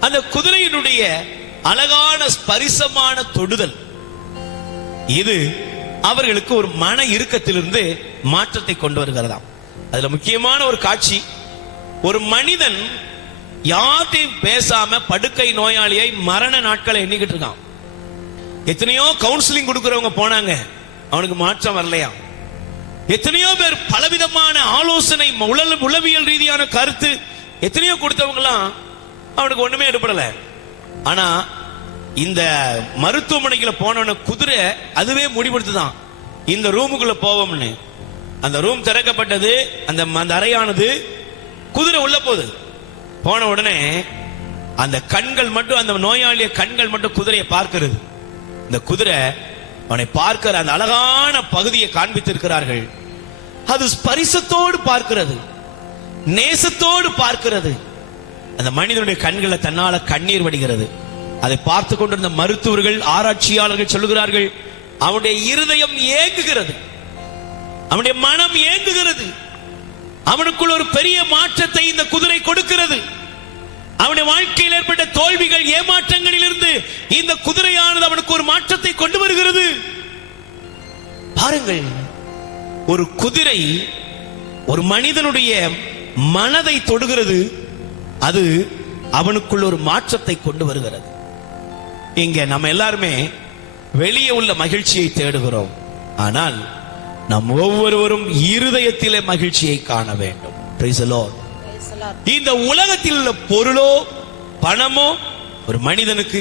அந்த குதிரையினுடைய அழகான ஸ்பரிசமான தொடுதல், இது அவர்களுக்கு ஒரு மன இறுக்கத்திலிருந்து மாற்றத்தை கொண்டு வருகிறதாம். அதுல முக்கியமான ஒரு காட்சி, ஒரு மனிதன் யார்ட்டையும் பேசாம படுக்கை நோயாளியை மரண நாட்களை எண்ணிக்கிட்டு இருக்கான். எத்தனையோ கவுன்சிலிங் கொடுக்கிறவங்க போனாங்க, அவனுக்கு மாற்றம் வரலையா? எத்தனையோ பேர் பலவிதமான ஆலோசனை, உளவியல் ரீதியான கருத்து எத்தனையோ கொடுத்தவங்களாம் அவனுக்கு ஒண்ணுமே எடுபடல. ஆனா இந்த மருத்துவமனைக்குள்ள போன குதிரை அதுவே முடிவெடுத்துதான் இந்த ரூமுக்குள்ள போவோம்னு. அந்த ரூம் திறக்கப்பட்டது, அந்த அறையானது, குதிரை உள்ள போகுது. போன உடனே அந்த கண்கள் மட்டும், அந்த நோயாளிய கண்கள் மட்டும் குதிரையை பார்க்கிறது. இந்த குதிரை அவனை பார்க்கிற அந்த அழகான பகுதியை காண்பித்திருக்கிறார்கள். அது ஸ்பரிசத்தோடு பார்க்கிறது, நேசத்தோடு பார்க்கிறது. அந்த மனிதனுடைய கண்களை தன்னால கண்ணீர் வடிகிறது. அதை பார்த்து கொண்டிருந்த மருத்துவர்கள், ஆராய்ச்சியாளர்கள் சொல்லுகிறார்கள், அவனுடைய இருதயம் ஏங்குகிறது, அவனுடைய மனம் ஏங்குகிறது. அவனுக்குள் ஒரு பெரிய மாற்றத்தை இந்த குதிரை கொடுக்கிறது. அவனுடைய வாழ்க்கையில் ஏற்பட்ட தோல்விகள், ஏமாற்றங்களில் இருந்து இந்த குதிரையானது அவனுக்கு ஒரு மாற்றத்தை கொண்டு வருகிறது. பாருங்கள், ஒரு குதிரை ஒரு மனிதனுடைய மனதை தொடுகிறது, அது அவனுக்குள் ஒரு மாற்றத்தை கொண்டு வருகிறது. இங்க நம்ம எல்லாருமே வெளியே உள்ள மகிழ்ச்சியை தேடுகிறோம், ஆனால் நம் ஒவ்வொருவரும் இருதயத்திலே மகிழ்ச்சியை காண வேண்டும். Praise the Lord. இந்த உலகத்தில் உள்ள பொருளோ பணமோ ஒரு மனிதனுக்கு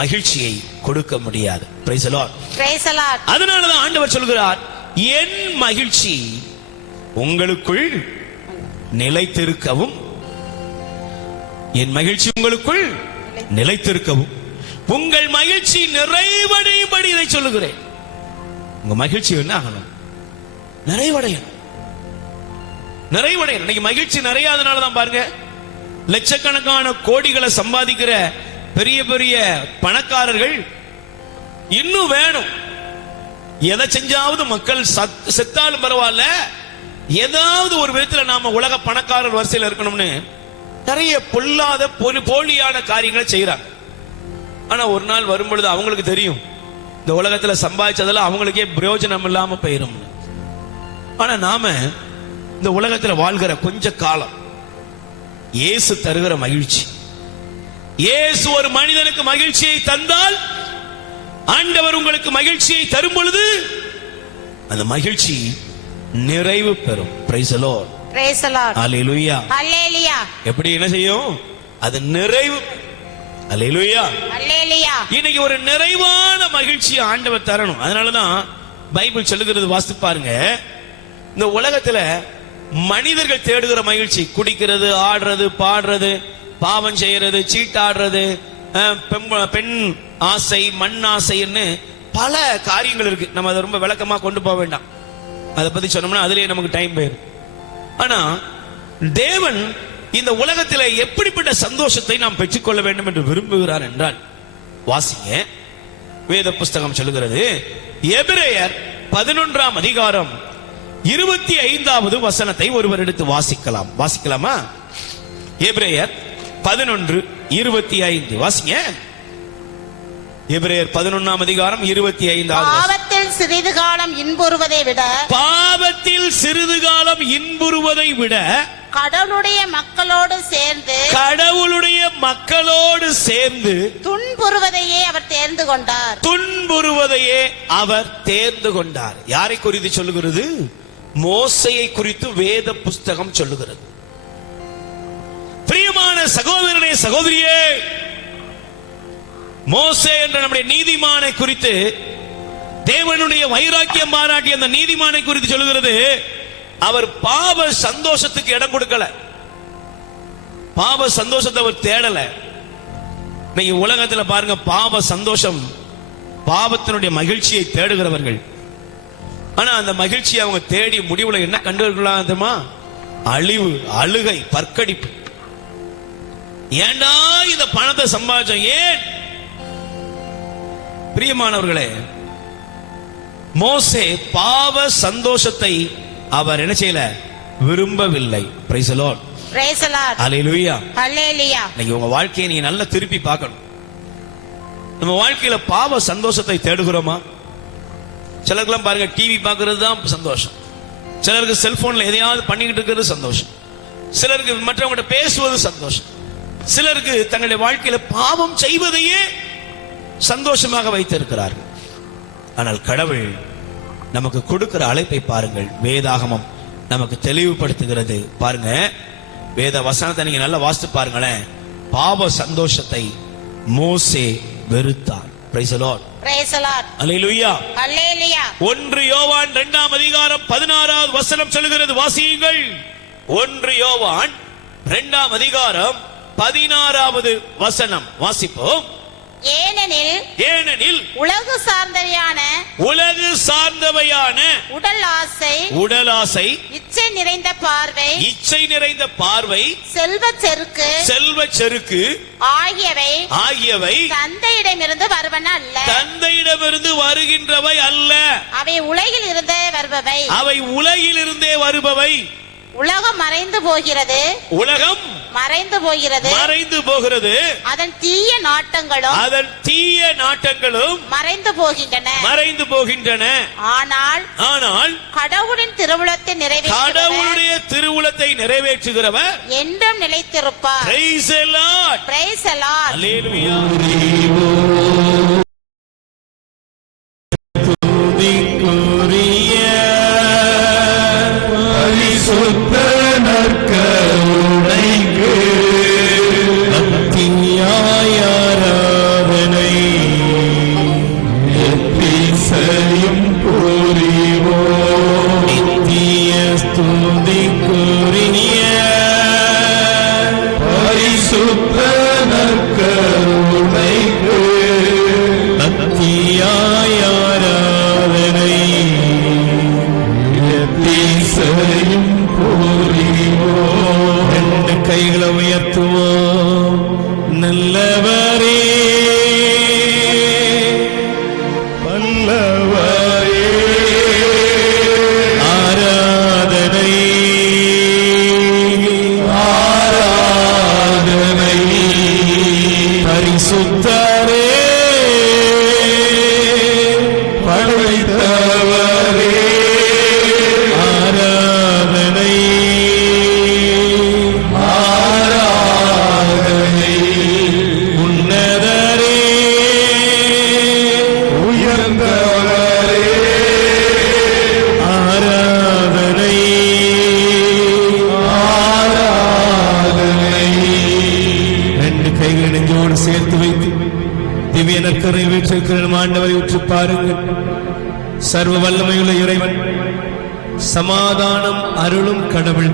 மகிழ்ச்சியை கொடுக்க முடியாது. Praise the Lord. அதனாலதான் ஆண்டவர் சொல்கிறார், என் மகிழ்ச்சி உங்களுக்குள் நிலைத்திருக்கவும், என் மகிழ்ச்சி உங்களுக்குள் நிலைத்திருக்கவும், உங்கள் மகிழ்ச்சி நிறைவடையும்படி இதை சொல்லுகிறேன். உங்க மகிழ்ச்சி என்ன ஆகணும்? நிறைவடையணும். நிறைவடையணும். இன்னைக்கு மகிழ்ச்சி நிறையாதனாலதான் பாருங்க, லட்சக்கணக்கான கோடிகளை சம்பாதிக்கிற பெரிய பெரிய பணக்காரர்கள் இன்னும் வேணும், எதை செஞ்சாவது மக்கள் செத்தாலும் பரவாயில்ல, ஏதாவது ஒரு விதத்துல நாம உலக பணக்காரர் வரிசையில் இருக்கணும்னு நிறைய பொல்லாத போலியான காரியங்களை செய்யறாங்க. ஆனா ஒரு நாள் வரும் பொழுது அவங்களுக்கு தெரியும், இந்த உலகத்துல சம்பாதிச்சதெல்லாம் அவங்களுக்கே பிரயோஜனம் இல்லாம போயிரும். ஆனா நாம இந்த உலகத்துல வாழ்கிற கொஞ்ச காலம் இயேசு தருகிற மகிழ்ச்சி, இயேசு ஒரு மனிதனுக்கு மகிழ்ச்சியை தந்தால், ஆண்டவர் உங்களுக்கு மகிழ்ச்சியை தரும் பொழுது அந்த மகிழ்ச்சி நிறைவு பெறும். Praise the Lord. Praise the Lord. Hallelujah. Hallelujah. எப்படி என்ன செய்யும்? அது நிறைவு. Hallelujah. Hallelujah. இன்னைக்கு ஒரு நிறைவான மகிழ்ச்சி ஆண்டவர் தரணும். அதனாலதான் பைபிள் சொல்லுகிறது, வாசித்து பாருங்க, இந்த உலகத்துல மனிதர்கள் தேடுகிற மகிழ்ச்சி, குடிக்கிறது, ஆடுறது, பாடுறது, பாவம் செய்யறது, சீட்டாடுறது, பெண் ஆசை, மண் ஆசைன்னு பல காரியங்கள் இருக்கு. நம்ம அதை ரொம்ப விளக்கமா கொண்டு போக வேண்டாம், அதை பத்தி சொன்னோம்னா அதுலயே நமக்கு டைம் போயிடும். ஆனா தேவன் இந்த உலகத்தில் எப்படிப்பட்ட சந்தோஷத்தை நாம் பெற்றுக்கொள்ள வேண்டும் என்று விரும்புகிறார் என்றால், வாசிங்க, வேத புஸ்தகம் சொல்லுகிறது, எபிரேயர் 11ஆம் அதிகாரம் 25வது வசனத்தை ஒருவர் எடுத்து வாசிக்கலாம். வாசிக்கலாமா? எபிரேயர் 11:25 வாசிங்க. எபிரேயர் 11ஆம் அதிகாரம் 25வது. பாவத்தில் சிறிது காலம் இன்புறுவதை விட, பாவத்தில் சிறிது காலம் இன்புறுவதை விட, கடவுளுடைய மக்களோடு சேர்ந்து, கடவுளுடைய மக்களோடு சேர்ந்து துன்புறுவதையே அவர் தேர்ந்து கொண்டார். துன்புறுவதையே அவர் தேர்ந்து கொண்டார். யாரை குறித்து சொல்லுகிறது? மோசையை குறித்து வேத புஸ்தகம் சொல்லுகிறது. பிரியமான சகோதரனே, சகோதரியே, மோசே என்ற நம்முடைய நீதிமானை குறித்து, தேவனுடைய வைராக்கியம் பாராட்டிய அந்த நீதிமானை குறித்து சொல்லுகிறது, அவர் பாவ சந்தோஷத்துக்கு இடம் கொடுக்கல, பாவ சந்தோஷத்தை அவர் தேடல. இன்னைக்கு உலகத்துல பாருங்க, பாவ சந்தோஷம், பாவத்தினுடைய மகிழ்ச்சியை தேடுகிறவர்கள். ஆனா அந்த மகிழ்ச்சியை அவங்க தேடி முடிவுல என்ன கண்டுகொள்ளலாம் தெரியுமா? அழிவு, அழுகை, பற்கடிப்பு. ஏண்டா இந்த பணத்தை சம்பாதிச்சோம் ஏன்? பிரியமானவர்களே, மோசே பாவ சந்தோஷத்தை அவர் என்ன செய்யல? விரும்பவில்லை. Price the Lord. Praise the Lord. Hallelujah. Hallelujah. இன்னைக்கு உங்க வாழ்க்கையை நீங்க நல்லா திருப்பி பார்க்கணும். நம்ம வாழ்க்கையில பாவ சந்தோஷத்தை தேடுகிறோமா? சிலருக்குலாம் பாருங்க, டிவி பார்க்கிறது தான் சந்தோஷம். சிலருக்கு செல்போன்ல எதையாவது பண்ணிக்கிட்டு இருக்கிறது சந்தோஷம். சிலருக்கு மற்றவங்கள்ட்ட பேசுவது சந்தோஷம். சிலருக்கு தங்களுடைய வாழ்க்கையில பாவம் செய்வதையே சந்தோஷமாக வைத்திருக்கிறார்கள். ஆனால் கடவுள் நமக்கு கொடுக்கிற அழைப்பை பாருங்கள். வேதாகமம் நமக்கு தெளிவுபடுத்துகிறது. பாருங்க, வேத வசனத்தை நீங்க நல்லா வாசித்து பாருங்களேன். பாவ சந்தோஷத்தை மோசே வெறுத்தான். Price the Lord. Praise the Lord. Hallelujah. Hallelujah. 1 யோவான் 2ஆம் அதிகாரம் 16வது வசனம் சொல்கிறது, வாசியுங்கள். 1 யோவான் 2ஆம் அதிகாரம் 16வது வசனம் வாசிப்போம். ஏனெனில் உலகு சார்ந்தவையான உடல் ஆசை, இச்சை நிறைந்த பார்வை, செல்வச் செருக்கு ஆகியவை தந்தையிடமிருந்து வருகின்றவை அல்ல. அவை உலகிலிருந்தே வருபவை. உலகம் மறைந்து போகிறது. அதன் தீய நாட்டங்களும் மறைந்து போகின்றன. ஆனால் கடவுளின் திருவுளத்தை நிறைவேற்றுகிறவர் என்றும் நிலைத்திருப்பார். Praise the Lord. Praise the Lord. Hallelujah. ஆண்டவரை உற்று பாருங்கள். சர்வ வல்லமையுள்ள இறைவன், சமாதானம் அருளும் கடவுள்.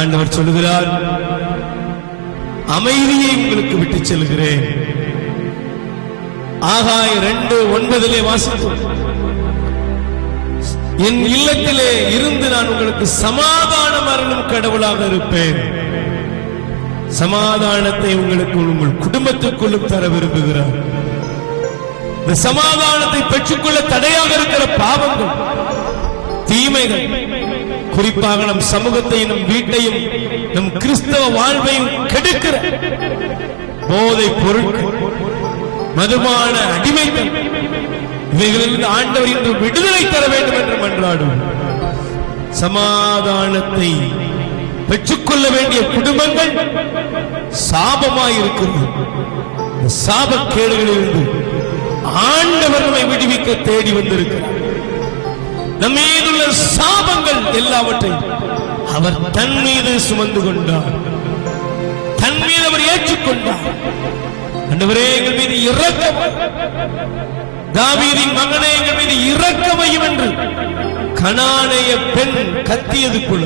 ஆண்டவர் சொல்லுகிறார், அமைதியை உங்களுக்கு விட்டு செல்கிறேன். ஆகாய 2:9 வாசித்தோம். என் இல்லத்திலே இருந்து நான் உங்களுக்கு சமாதானம் அருளும் கடவுளாக இருப்பேன். சமாதானத்தை உங்களுக்கு உங்கள் குடும்பத்துக்குள்ளும் தர விரும்புகிறார். இந்த சமாதானத்தை பெற்றுக்கொள்ள தடையாக இருக்கிற பாவங்கள், தீமைகள், குறிப்பாக நம் சமூகத்தையும் நம் வீட்டையும் நம் கிறிஸ்தவ வாழ்வையும் கெடுக்கிற போதை பொருட்கள், மதுபான அடிமைகள், இவைகளிலிருந்து ஆண்டவர் இன்று விடுதலை தர வேண்டும் என்று மன்றாடும். சமாதானத்தை பெற்றுக்கொள்ள வேண்டிய குடும்பங்கள் சாபமாயிருக்கிறது. சாபக்கேடுகளிலிருந்து ஆண்டவர் நம்மை விடுவிக்க தேடி வந்திருக்கிறார். நம் மீதுள்ள சாபங்கள் எல்லாவற்றையும் அவர் தன் மீது சுமந்து கொண்டார். தன் மீது அவர் ஏற்றுக்கொண்டார். ஆண்டவரே, எங்கள் மீது இரக்கம், தாவீதின் மகனே எங்கள் மீது இரக்கமையும் என்று கனானேய பெண் கத்தியது போல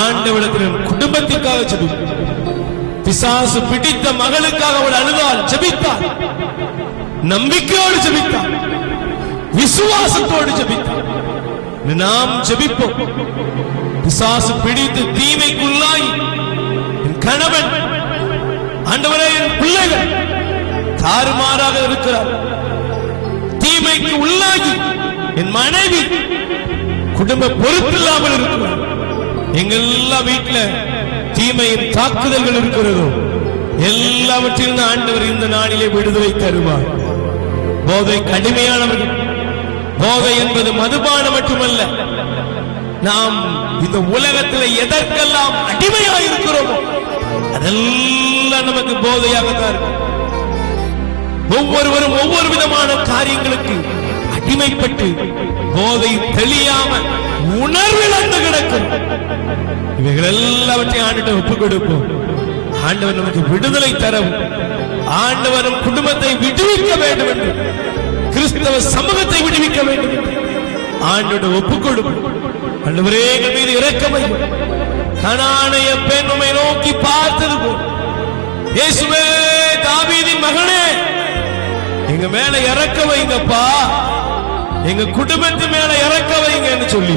ஆண்டவரிடத்தில் குடும்பத்திற்காக ஜெபித்தார். பிசாசு பிடித்த மகளுக்காக அவள் அழுதாள், ஜெபித்தார். நம்பிக்கையோடு ஜெபித்தார், விசுவாசத்தோடு ஜெபித்தார். நாம் ஜெபிப்போம். பிசாசு பிடித்து தீமைக்குள்ளாய் என் கணவன், ஆண்டவரே என் பிள்ளைகள் தாறுமாறாக இருக்கிறார், தீமைக்கு உள்ளாகி என் மனைவி குடும்ப பொறுப்பில்லாமல் இருக்கிறார், எங்கெல்லாம் வீட்டுல தீமையின் தாக்குதல்கள் இருக்கிறதோ எல்லாவற்றிலும் ஆண்டவர் இந்த நாளிலே விடுதலை தருவார். போதை கடுமையானவர்கள், போதை என்பது மதுபானம் மட்டுமல்ல, நாம் இந்த உலகத்தில் எதற்கெல்லாம் அடிமையாக இருக்கிறோமோ அதெல்லாம் நமக்கு போதையாகத்தான் இருக்கும். ஒவ்வொருவரும் ஒவ்வொரு விதமான காரியங்களுக்கு அடிமைப்பட்டு போதை தெளியாம உணர்விழந்து கிடக்கும். இவைகள் எல்லாவற்றையும் ஆண்டவரை ஒப்புக் கொடுப்போம். ஆண்டவர் நமக்கு விடுதலை தரவும், ஆண்டவரும் குடும்பத்தை விடுவிக்க வேண்டும் என்று, கிறிஸ்தவ சமூகத்தை விடுவிக்க வேண்டும் என்று ஆண்டவரை ஒப்புக் கொடுப்போம். ஆண்டவரே எங்கள் மீது இரக்கமையும். கானானிய பெண் உம்மை நோக்கி பார்த்தது போல், இயேசுவே தாவீதின் மகனே எங்க மேல இறக்க வைங்கப்பா, எங்க குடும்பத்து மேல இறக்க வைங்கன்னு சொல்லி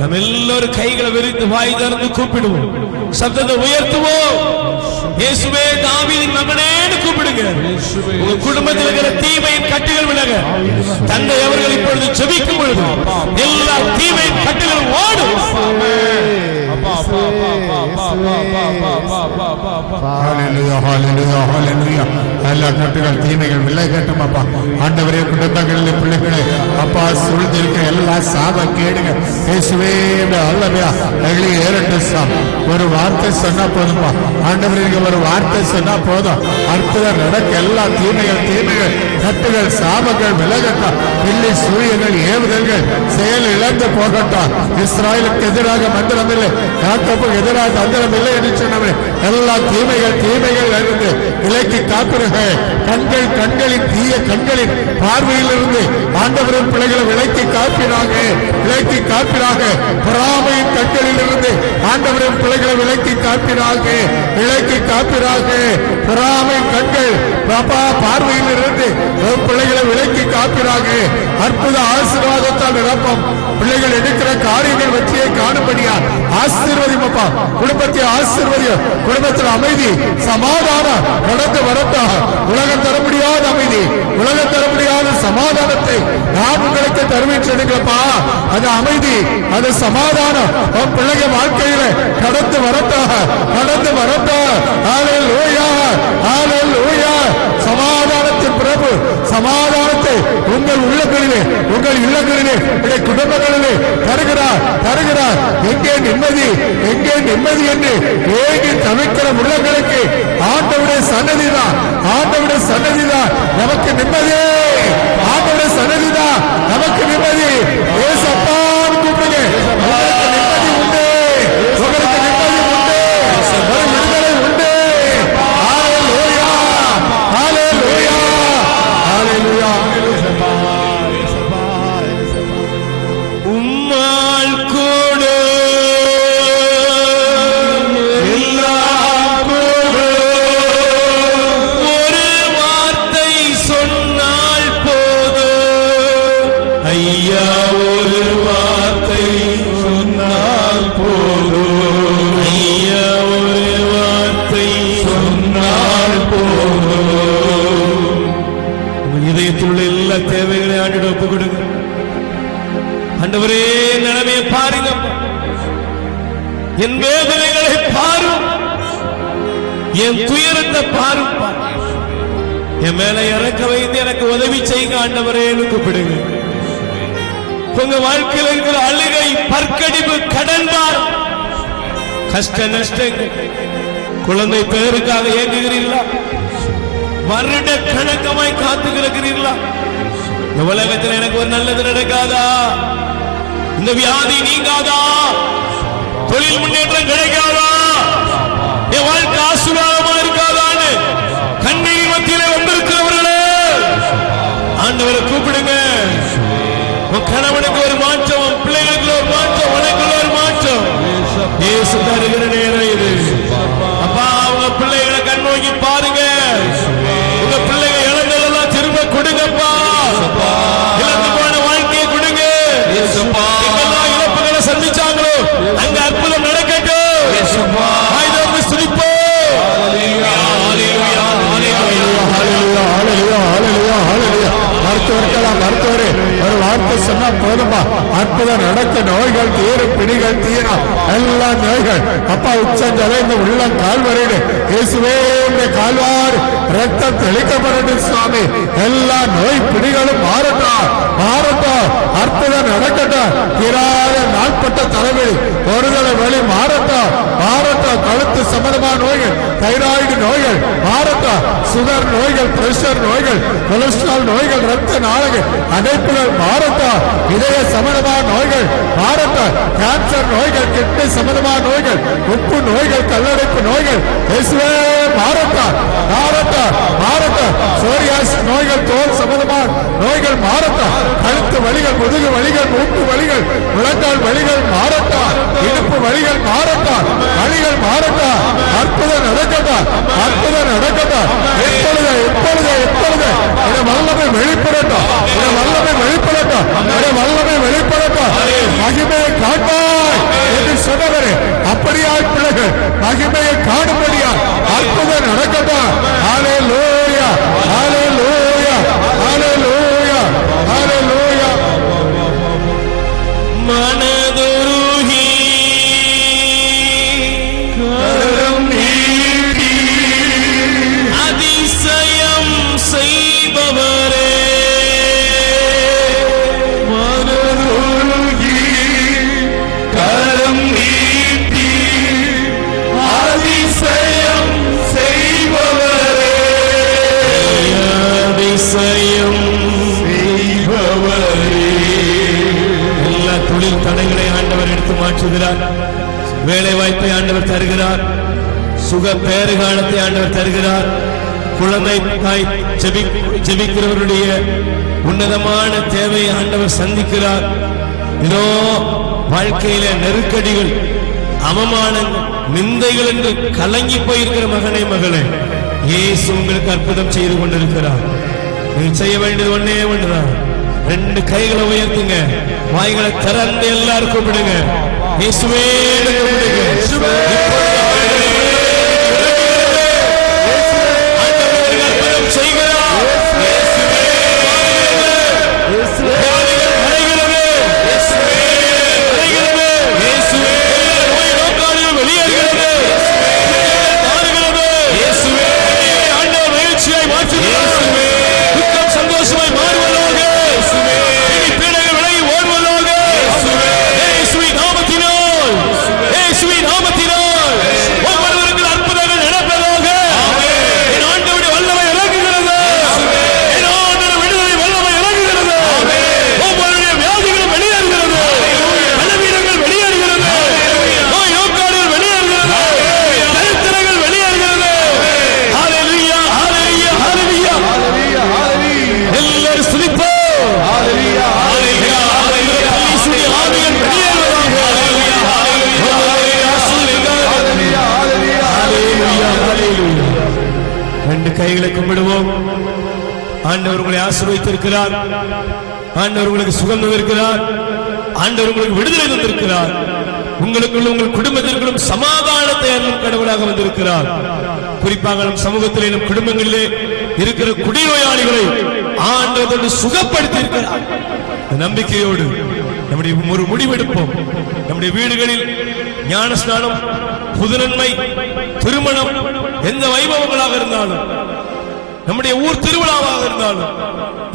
நம்ம எல்லாரும் கைகளை விரித்து வாய் திறந்து கூப்பிடுவோம், சத்தத்தை உயர்த்துவோம். இயேசுவே தாவீதின் மகனேன்னு கூப்பிடுங்க. உங்க குடும்பத்தில் இருக்கிற தீமையின் கட்டுகள் விலக. தந்தை அவர்கள் இப்பொழுது ஜெபிக்கும் பொழுது எல்லா தீமையின் கட்டுகளும் ஓடும். எல்லா கட்டுகள் தீமைகள் விலகட்டும் அப்பா. ஆண்டவரே குடும்பங்களில் பிள்ளைகளை அப்பா சூழ்ந்திருக்கிற எல்லா சாப கேடுங்க இயேசுவே அல்லவையா எள்ளி ஏறட்டும் சாமி. ஒரு வார்த்தை சொன்னா போதும்பா ஆண்டவரே, ஒரு வார்த்தை சொன்னா போதும், அற்புதம் நடக்க. எல்லா தீமைகள் கட்டுகள் சாபங்கள் விலகட்டும். பிள்ளை சூரியங்கள் ஏவுதல்கள் செயல் இழந்து போகட்டும். இஸ்ராயலுக்கு எதிராக மந்திரம் இல்லை, யாக்கோபுக்கு எதிராக தந்திரம் இல்லை என்று சொன்னவரே, எல்லா தீமைகள் இருந்து விலக்கி காப்பிருக. கண்களின் தீய கண்களின் பார்வையில் இருந்து ஆண்டவரின் பிள்ளைகளை விலக்கி காப்பினாக. பொறாமையின் கண்களில் இருந்து ஆண்டவரின் பிள்ளைகளை விலக்கி காப்பினாக. பொறாமை கண்கள் பார்வையில் இருந்து பிள்ளைகளை விலக்கி காப்பினாக. அற்புத ஆசீர்வாதத்தால் நிரப்பம். பிள்ளைகள் எடுக்கிற காரியங்கள் வெற்றியை காணும்படியா ஆசீர்வதியும் அப்பா. குடும்பத்தை ஆசீர்வதியும். குடும்பத்தில் அமைதி சமாதானம் கடந்து வரட்டா. உலகம் தர முடியாத அமைதி, உலகம் தர முடியாத சமாதானத்தை நான் உங்களுக்கு தருவிச்செடுங்களப்பா. அது அமைதி, அது சமாதானம் பிள்ளைகள் வாழ்க்கையில கடந்து வரட்டா. ஹல்லேலூயா, ஹல்லேலூயா. சமாதானத்தின் பிரபு சமாதானத்தை உங்கள் உள்ளங்களிலே, உங்கள் இல்லங்களிலே, உங்கள் குடும்பங்களிலே தருகிறார். எங்கே நிம்மதி என்று ஏங்கி தவிக்கிற உள்ளங்களுக்கு ஆண்டவருடைய சன்னதிதான் நமக்கு நிம்மதி. ஆண்டவருடைய சன்னதிதான் நமக்கு நிம்மதி. ஏசப்பான்னு கூப்பிடுங்க. நிம்மதி உண்டு, உங்களுக்கு நிம்மதி உண்டு, விடுதலை உண்டு. ஹல்லேலூயா, ஹல்லேலூயா, ஹல்லேலூயா. உம்மால் கூட ஒரு வார்த்தை சொன்னால் போதும் ஐயா, ஒரு வார்த்தை சொன்னால் போதும் ஐயா, ஒரு வார்த்தை சொன்னால் போதும். உங்கள் இதயத்தில் உள்ள எல்லா தேவைகளை ஆண்டவரிடம் ஒப்புக் கொடுங்க. ஆண்டவரே நிலைமையை பாருங்க, என் வேதனைகளை பாரும், என் துயரத்தை பாரும், என் மேல இறக்க வைத்து எனக்கு உதவி செய்யுங்க ஆண்டவரே கூப்பிடுங்க. உங்க வாழ்க்கையில் இருக்கிற அழுகை, பற்கடிப்பு, கடன்பார், கஷ்ட நஷ்டங்கள், குழந்தை பேருக்காக ஏங்குகிறீர்களா? வருட கணக்கமாய் காத்து கிடக்கிறீர்களா? இந்த உலகத்தில் எனக்கு ஒரு நல்லது நடக்காதா? இந்த வியாதி நீங்காதா? தொழில் முன்னேற்றம் கிடைக்காதா? என் வாழ்க்கை ஆசீர்வாதமா இருக்காதான்னு கண்ணீர் மத்தியிலே வந்திருக்கிறவர்களே ஆண்டவரை கூப்பிடுங்க. உன் கணவனுக்கு ஒரு மாற்றம், உன் பிள்ளைகளுக்கு ஒரு மாற்றம், உனக்குள்ள ஒரு மாற்றம் இயேசு தருகிற நேரம் இது. அப்பா, உங்க பிள்ளைகளை கண் நோக்கி பாருங்க. உங்க பிள்ளைகள் இழந்ததெல்லாம் திரும்ப கொடுங்கப்பா. இழந்து போன வாழ்க்கையை கொடுங்க. எங்கெல்லாம் இழப்புகளை சந்திச்சாங்களோ அங்க அற்புதம் நடக்கட்டும். துதிப்போம். வார்த்தை சொன்னா போதுமா, அற்புதம் நடக்க, நோய்கள் தீரும், பிடிகள் தீரும், எல்லா நோய்கள் அப்பா உச்சந்தலை இந்த உள்ளம் கால்வரையிடு இயேசுவே, இந்த கால்வார் ரத்தம் தெளிக்கப்படட்டும் சுவாமி. எல்லா நோய் பிடிகளும் மாறட்டும், மாறட்டும், அற்புதம் நடக்கட்டும். தீராத நாட்பட்ட தலைவலி, ஒருதலை வலி மாறட்டும், மாறட்டும். கழுத்து சம்பந்தமான நோய்கள், தைராய்டு நோய்கள் மாறட்டும், சுகர் நோய்கள், பிரஷர் நோய்கள், கொலஸ்ட்ரால் நோய்கள், ரத்த நாளங்கள் அடைப்புகள் மாறட்டும், இதய சம்பந்தமான நோய்கள் மாறட்டும், கேன்சர் நோய்கள், கிட்னி சம்பந்தமான நோய்கள், உப்பு நோய்கள், கல்லடைப்பு நோய்கள் இயேசுவே மாறட்டும், மாறட்டும், மாறட்டும். சோரியாஸ் நோய்கள், தோல் சம்பந்தமான நோய்கள் மாறட்டும், கழுத்து வலிகள், முதுகு வலிகள், மூட்டு வலிகள், முழங்கால் வலிகள் மாறட்டும், இடுப்பு வலிகள் மாறட்டும், வலிகள் மாறட்டும். அற்புதம் நடக்கட்டும், அற்புதம் நடக்கட்டும். எப்பொழுது எப்பொழுது எப்பொழுது இந்த வல்லமை வெளிப்படட்டும், இந்த வல்லமை வெளிப்படட்டும், இந்த வல்லமை வெளிப்படட்டும். மகிமையை காண்பாய் என்று சொன்னவரே, அப்படியாய் பிள்ளைகள் மகிமையை காணும்படியா அற்புதம் நடக்கட்டும். ஹல்லேலூயா, ஹல்லேலூயா, ஹல்லேலூயா, ஹல்லேலூயா. மனதுருகி கரம் நீட்டி அதிசயம் செய்பவரே, மனதுருகி கரம் நீட்டி அதிசயம் செய்பவரே, அதிசயம் செய்பவரே. எல்லா தொழில் தடைகளை ஆண்டவர் எடுத்து மாற்றுகிறார், வேலை வாய்ப்பை ஆண்டவர் தருகிறார், சுக பேறுகாலத்தை ஆண்டவர் தருகிறார், குழந்தைக்காய் ஜெபிக்கிறவருடைய உன்னதமான தேவையை ஆண்டவர் சந்திக்கிறார். இதோ வாழ்க்கையில நெருக்கடிகள், அவமானங்கள், நிந்தைகள் என்று கலங்கி போயிருக்கிற மகனே, மகளே, இயேசு உங்களுக்கு அற்புதம் செய்து கொண்டிருக்கிறார். நீங்க செய்ய வேண்டியது ஒன்னே ஒன்றுதான், ரெண்டு கைகளை உயர்த்துங்க, வாய்களை திறந்து எல்லாரும் கூப்பிடுங்க, இயேசுவே கூப்பிடுங்க. ஆண்டவர் அற்புதம் செய்கிறார். இயேசுவே மறைகிறது, இயேசுவே மறைகிறது, இயேசுவே நோய் நோக்காளிகள் வெளியேறுகிறது, மாறுகிறது, இயேசுவே ஆண்டவர் மகிழ்ச்சியாய் மாற்றுகிறார், துக்கம் சந்தோஷமாய் மாறுவதாக, பீடைகள் விலகி ஓடுவதாக, இயேசுவின் நாமத்தினால், இயேசுவின் நாமத்தினால் ஒவ்வொருவருக்கு அற்புதங்கள் நடப்பதாக. என் ஆண்டவருடைய வல்லமை இறங்குகிறது, என் ஆண்டவருடைய விடுதலை வல்லமை இறங்குகிறது, ஒவ்வொருடைய வியாதிகளும் வெளியேறுகிறது, பலவீனங்கள் வெளியேறுகிறது, நோய் நோக்காடுகள் வெளியேறுகிறது, தரித்திரங்கள் வெளியேறுகிறது. ஹல்லேலூயா, ஹல்லேலூயா, ஹல்லேலூயா, எல்லாரும் துதிப்போம். ஹல்லேலூயா, ஹல்லேலூயா, ஹல்லேலூயா. இயேசுவின் ஆவிகள் வெளியேறுவதாக. ஹல்லேலூயா, ஹல்லேலூயா, ஹல்லேலூயா, ஹல்லேலூயா, ஹல்லேலூயா. ரெண்டு கைகளை கும்பிடுவோம். ஆண்டவர் உங்களை ஆசீர்வதித்திருக்கிறார், ஆண்டவர் உங்களுக்கு சுகம் தந்திருக்கிறார், ஆண்டவர் உங்களுக்கு விடுதலை தந்திருக்கிறார், உங்களுக்குள்ள உங்கள் குடும்பத்திற்குள்ளும் சமாதானத்தை அருளும் கடவுளாக வந்திருக்கிறார். குறிப்பாக நம் சமூகத்திலே, நம் குடும்பங்களிலே இருக்கிற குடிநோயாளிகளை ஆண்டவர் சுகப்படுத்தி இருக்கிறார். நம்பிக்கையோடு நம்முடைய ஒரு முடிவெடுப்போம். நம்முடைய வீடுகளில் ஞானஸ்நானம், புதுநன்மை, திருமணம், எந்த வைபவங்களாக இருந்தாலும், நம்முடைய ஊர் திருவிழாவாக இருந்தாலும்,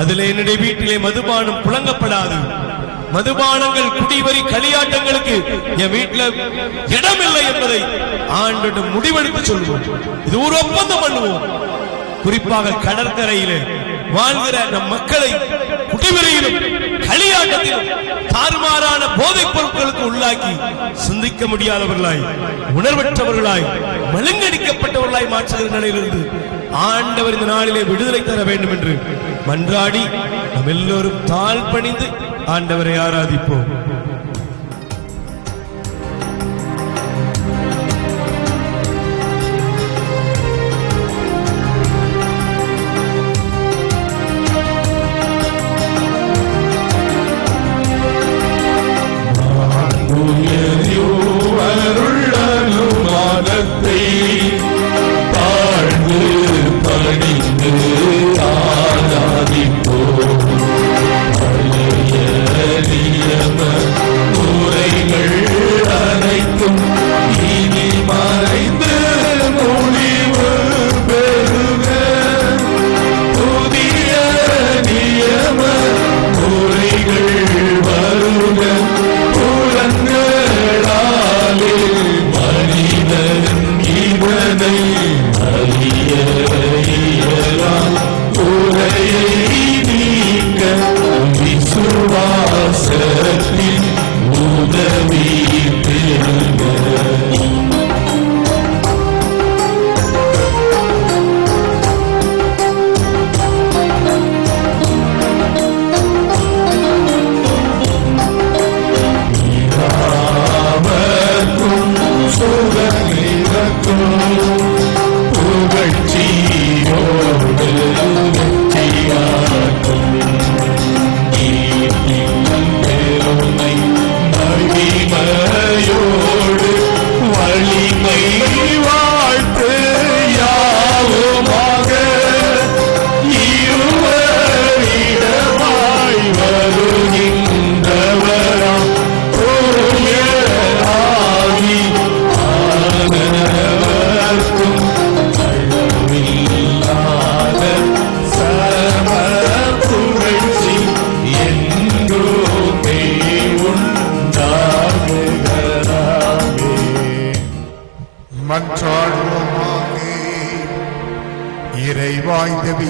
அதில் என்னுடைய வீட்டிலே மதுபானம் புழங்கப்படாது. மதுபானங்கள், குடிவரி, களியாட்டங்களுக்கு என் வீட்டில் இடமில்லை என்பதை ஆண்டோடு முடிவெடுத்து சொல்லுவோம். இது ஒரு ஒப்பந்தம் பண்ணுவோம். குறிப்பாக கடற்கரையிலே வாழ்கிற நம் மக்களை குடிவரியிலும் களியாட்டத்திலும் தாறுமாறான போதைப் பொருட்களுக்கு உள்ளாக்கி சிந்திக்க முடியாதவர்களாய், உணர்வற்றவர்களாய், மழுங்கடிக்கப்பட்டவர்களாய் மாற்றுகிற நிலையிலிருந்து ஆண்டவர் இந்த நாளிலே விடுதலை தர வேண்டும் என்று மன்றாடி நாம் எல்லோரும் தாழ் பணிந்து ஆண்டவரை ஆராதிப்போம். பணிந்து ஆராதிப்போம்.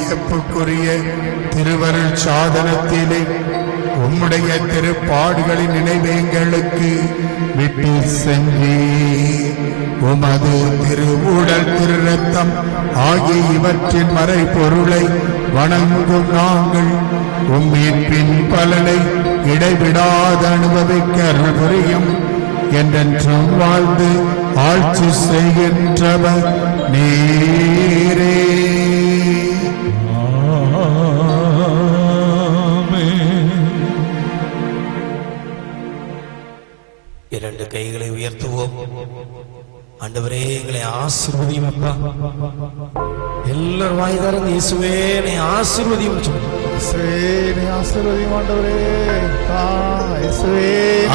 வியப்புக்குரிய திருவருள் சாதனத்திலே உம்முடைய திருப்பாடுகளின் நினைவேங்களுக்கு விட்டு சென்றே உமது திருவுடல் திரு ரத்தம் ஆகிய இவற்றின் மறை பொருளை வணங்கும் நாங்கள் உம்மீட்பின் பலனை இடைவிடாத அனுபவிக்க அருள் புரியும். என்றென்றும் வாழ்ந்து ஆட்சி செய்கின்றவர் நீரே. இரண்டு கைகளை உயர்த்துவோம். ஆண்டவரே, எங்களை ஆசீர்வதியும் அப்பா. எல்லாரும் வாய் திறந்து இயேசுவே என்னை ஆசீர்வதியும் ஆசீர்வதியும் ஆண்டவரே.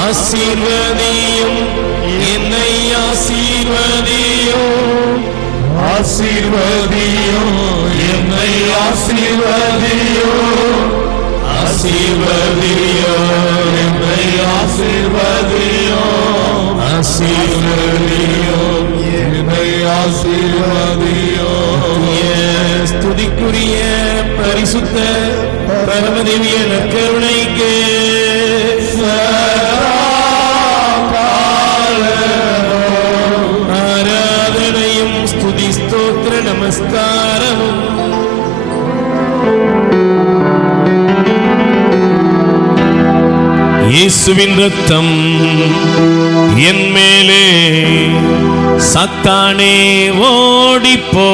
ஆசீர்வதியும் என்னை ஆசீர்வதியும். ஆசீர்வதியும் என்னை ஆசீர்வதியும். ஆசீர்வதியும் என்னை ஆசீர்வதியும். ஆசீர்வதியும் என்னை ஆசீர்வதியும். ஸ்துதிக்குரிய பரிசுத்த பரமதேவிய நற்கருணைக்கு ஆராதனையும் ஸ்துதி ஸ்தோத்திர நமஸ்காரமும் இயேசுவின் ரத்தம் என் மேலே சத்தானே ஓடிப்போ.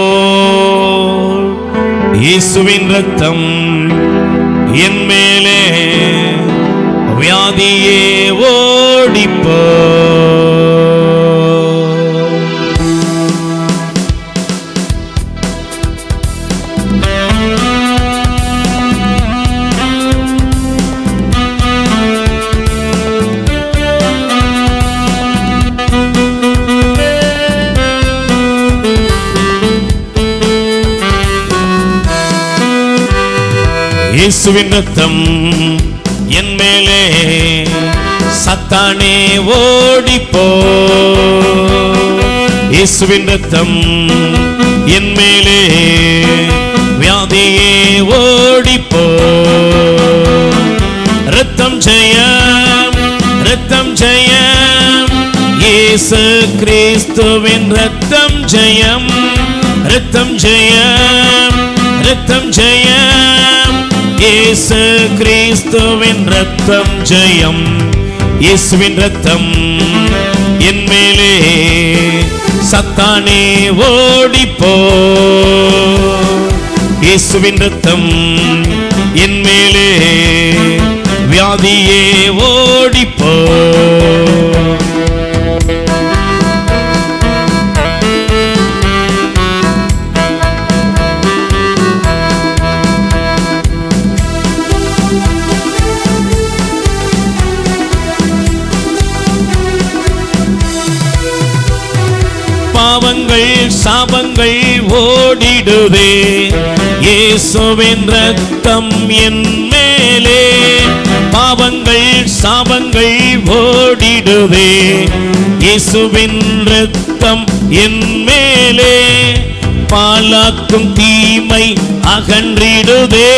இயேசுவின் ரத்தம் என் மேலே வியாதியே ஓடிப்போ. இயேசுவின் ரத்தம் என் மேலே சத்தானே ஓடிப்போ. இயேசுவின் ரத்தம் என் மேலே வியாதியே ஓடிப்போ. ரத்தம் ஜெயம், ரத்தம் ஜெயம், இயேசு கிறிஸ்துவின் ரத்தம் ஜெயம். ரத்தம் ஜெயம், ரத்தம் ஜெயம், இயேசு கிறிஸ்துவின் ரத்தம் ஜெயம். இயேசுவின் ரத்தம் என் மேலே சத்தானே ஓடிப்போ. இயேசுவின் ரத்தம் என் மேலே வியாதியே ஓடிப்போ. பாவங்கள் சாபங்கள் ஓடிடுதே. இயேசுவின் ரத்தம் என் மேலே. பாவங்கள் சாபங்கள் ஓடிடுதே. இயேசுவின் ரத்தம் என் மேலே. பாலாக்கும் தீமை அகன்றிடுதே.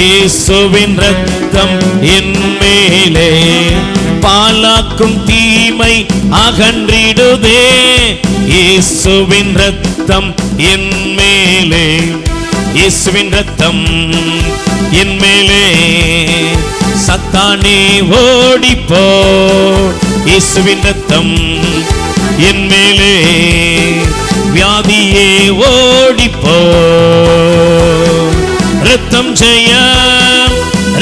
இயேசுவின் ரத்தம் என் மேலே. பாலாக்கும் தீமை அகன்றிடுதே. இயேசுவின் ரத்தம் என் மேலே. இயேசுவின் ரத்தம் என் மேலே சத்தானே ஓடிப்போ. இயேசுவின் ரத்தம் என் மேலே வியாதியே ஓடிப்போ. ரத்தம் ஜெயம்,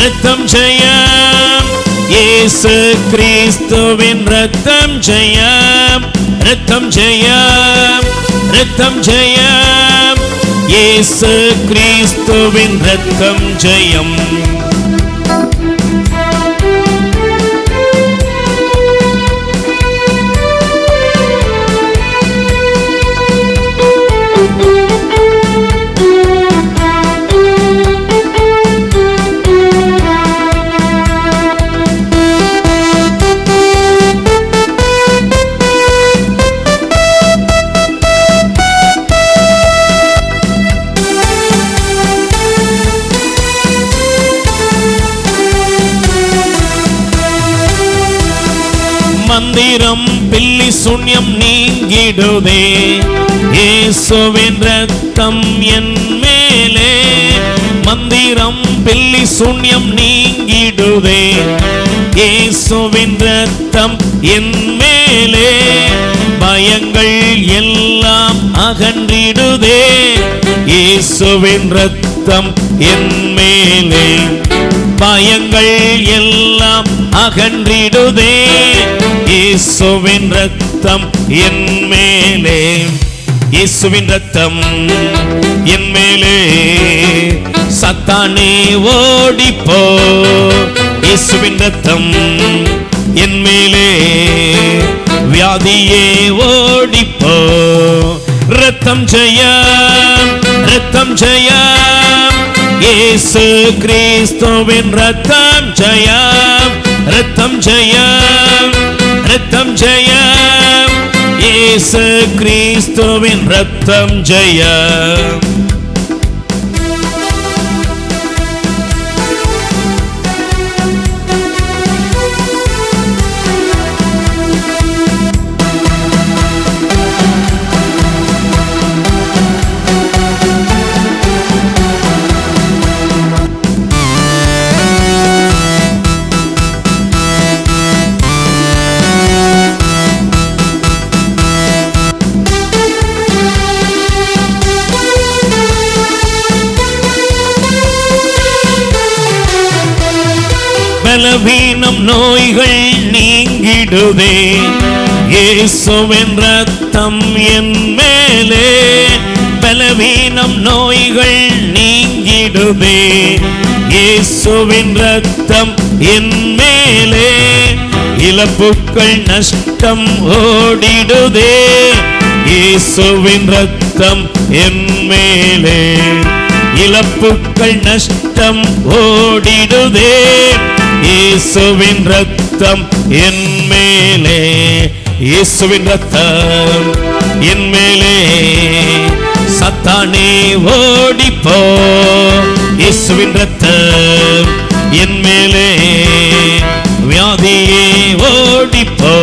ரத்தம் ஜெயம், இயேசு கிறிஸ்துவின் ரத்தம் ஜெயம். ரத்தம் ஜெயம், ரத்தம் ஜெயம், இயேசு கிறிஸ்துவின் ரத்தம் ஜெயம். மந்திரம் பில்லி சூன்யம் நீங்கிடுதே, இயேசுவின் ரத்தம் என் மேலே. மந்திரம் பில்லி சூன்யம் நீங்கிடுதே, இயேசுவின் ரத்தம் என் மேலே. பயங்கள் எல்லாம் அகன்றிடுதே, இயேசுவின் ரத்தம் என் மேலே. பயங்கள் எல்லாம் அகன்றிடுதே, இயேசுவின் ரத்தம் என் மேலே. இயேசுவின் ரத்தம் என் மேலே. சத்தானே ஓடிப்போ, இயேசுவின் ரத்தம் என் மேலே. வியாதியே ஓடிப்போ, ரத்தம் ஜெயம், ரத்தம் ஜெயம். இயேசு கிறிஸ்துவின் ரத்தம் ஜெயம், ரத்தம் ஜெயம், ரத்தம் ஜெயம். இயேசு கிறிஸ்துவின் ரத்தம் ஜெயம். பலவீனம் நோய்கள் நீங்கிடுதே, இயேசுவின் ரத்தம் என் மேலே. பலவீனம் நோய்கள் நீங்கிடுதே, இயேசுவின் ரத்தம் என் மேலே. இழப்புக்கள் நஷ்டம் ஓடிடுதே, இயேசுவின் ரத்தம் என் மேலே. இழப்புக்கள் நஷ்டம் ஓடிடுதே, இயேசுவின் ரத்தம் என் மேலே. இயேசுவின் ரத்தம் என் மேலே. சத்தானே ஓடிப்போ, இயேசுவின் ரத்தம் என் மேலே. வியாதியே ஓடிப்போ,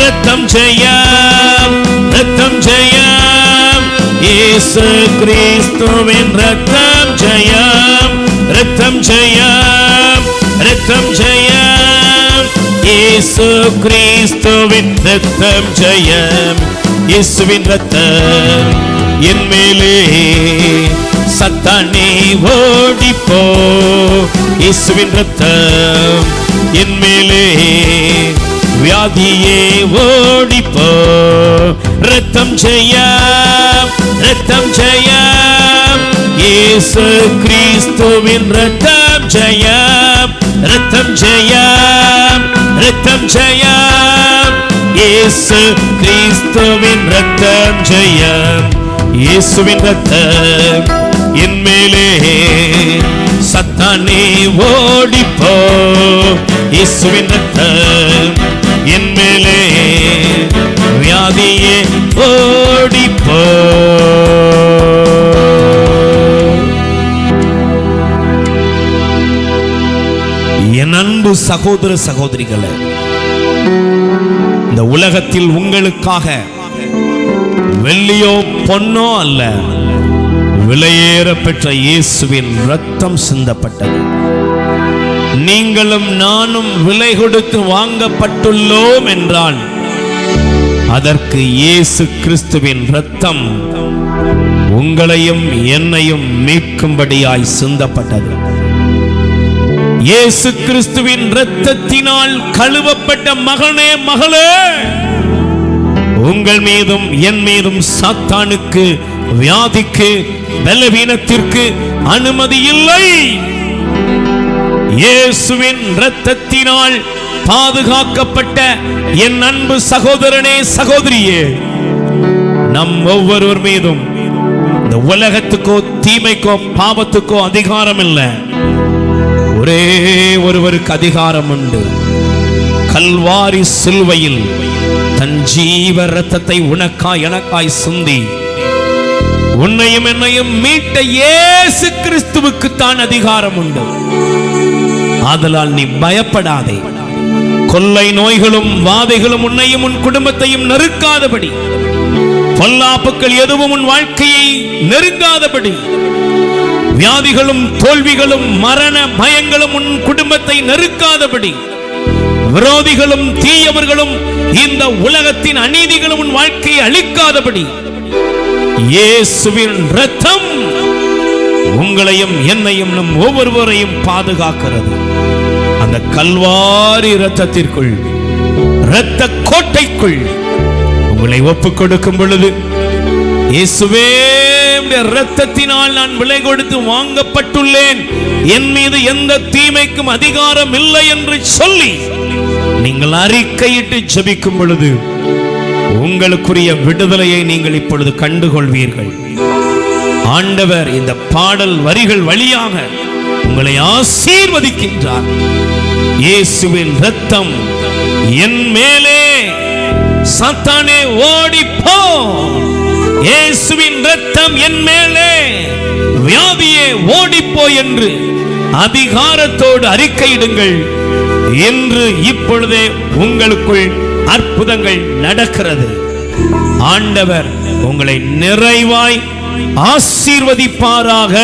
ரத்தம் ஜெயம், ரத்தம் ஜெயம். இயேசு கிறிஸ்துவின் ரத்தம் ஜெயம், ரத்தம் ஜெயம், ரத்தம் ஜெயம். இயேசு கிறிஸ்துவின் ரத்தம் ஜெயம். இயேசுவின் ரத்தம் என் மேலே. சத்தானே ஓடிப்போ, இயேசுவின் ரத்தம் என் மேலே. வியாதியே ஓடிப்போ, ரத்தம் ஜெயம், ரத்தம் ஜெயம். இயேசு கிறிஸ்துவின் ரத்தம் ஜெயம், ரத்தம் ஜெயம், ரத்தம் ஜெயம். இயேசு கிறிஸ்துவின் ரத்தம் ஜெயம். இயேசுவின் ரத்தம் என் மேலே. சத்தானே ஓடிப்போ, இயேசுவின் ரத்தம் என் மேலே. வியாதியே ஓடிப்போ. என் அன்பு சகோதர சகோதரிகளே, இந்த உலகத்தில் உங்களுக்காக வெள்ளியோ பொன்னோ அல்ல, விலையேற பெற்ற இயேசுவின் ரத்தம் சிந்தப்பட்டது. நீங்களும் நானும் விலை கொடுத்து வாங்கப்பட்டுள்ளோம் என்றால் அதற்கு இயேசு கிறிஸ்துவின் ரத்தம் உங்களையும் என்னையும் மீட்கும்படியாய் சிந்தப்பட்டது. இயேசு கிறிஸ்துவின் இரத்தத்தினால் கழுவப்பட்ட மகனே மகளே, உங்கள் மீதும் என் மீதும் சாத்தானுக்கு, வியாதிக்கு, பலவீனத்திற்கு அனுமதி இல்லை. இயேசுவின் இரத்தத்தினால் பாதுகாக்கப்பட்ட என் அன்பு சகோதரனே சகோதரியே, நம் ஒவ்வொருவர் மீதும் இந்த உலகத்துக்கோ தீமைக்கோ பாவத்துக்கோ அதிகாரம் இல்லை. ஒரே ஒருவருக்கு அதிகாரம் உண்டு. கல்வாரி சிலுவையில் தன் ஜீவ இரத்தத்தை உனக்காய் எனக்காய் சிந்தி உன்னையும் என்னையும் மீட்ட இயேசு கிறிஸ்துவுக்கு தான் அதிகாரம் உண்டு. ஆதலால் நீ பயப்படாதே, கொள்ளை நோய்களும் வாதைகளும் உன்னையும் உன் குடும்பத்தையும் நெருக்காதபடி, பொல்லாப்புக்கள் எதுவும் உன் வாழ்க்கையை நெருங்காதபடி, வியாதிகளும் தோல்விகளும் மரண பயங்களும் உன் குடும்பத்தை நெருக்காதபடி, விரோதிகளும் தீயவர்களும் இந்த உலகத்தின் அநீதிகளும் உன் வாழ்க்கையை அழிக்காதபடி இயேசுவின் இரத்தம் உங்களையும் என்னையும் நம் ஒவ்வொருவரையும் பாதுகாக்கிறது. அந்த கல்வாரி இரத்தத்திற்குள், இரத்த கோட்டைக்குள் உங்களை ஒப்புக் கொடுக்கும் பொழுது, இயேசுவே இரத்தத்தினால் நான் விலை கொடுத்து வாங்கப்பட்டுள்ளேன், என் மீது எந்த தீமைக்கும் அதிகாரம் இல்லை என்று சொல்லி நீங்கள் அறிக்கையிட்டு ஜெபிக்கும் பொழுது உங்களுக்குரிய விடுதலையை நீங்கள் இப்பொழுது கண்டுகொள்வீர்கள். ஆண்டவர் இந்த பாடல் வரிகள் வழியாக உங்களை ஆசீர்வதிக்கின்றார். இயேசுவின் இரத்தம் என் மேலே, சாத்தானே ஓடிப்போ. இயேசுவின் இரத்தம் என் மேலே, வியாதியே ஓடிப்போ என்று அதிகாரத்தோடு அறிக்கையிடுங்கள். என்று இப்பொழுதே உங்களுக்குள் அற்புதங்கள் நடக்கிறது. ஆண்டவர் உங்களை நிறைவாய் ஆசீர்வதிப்பாராக.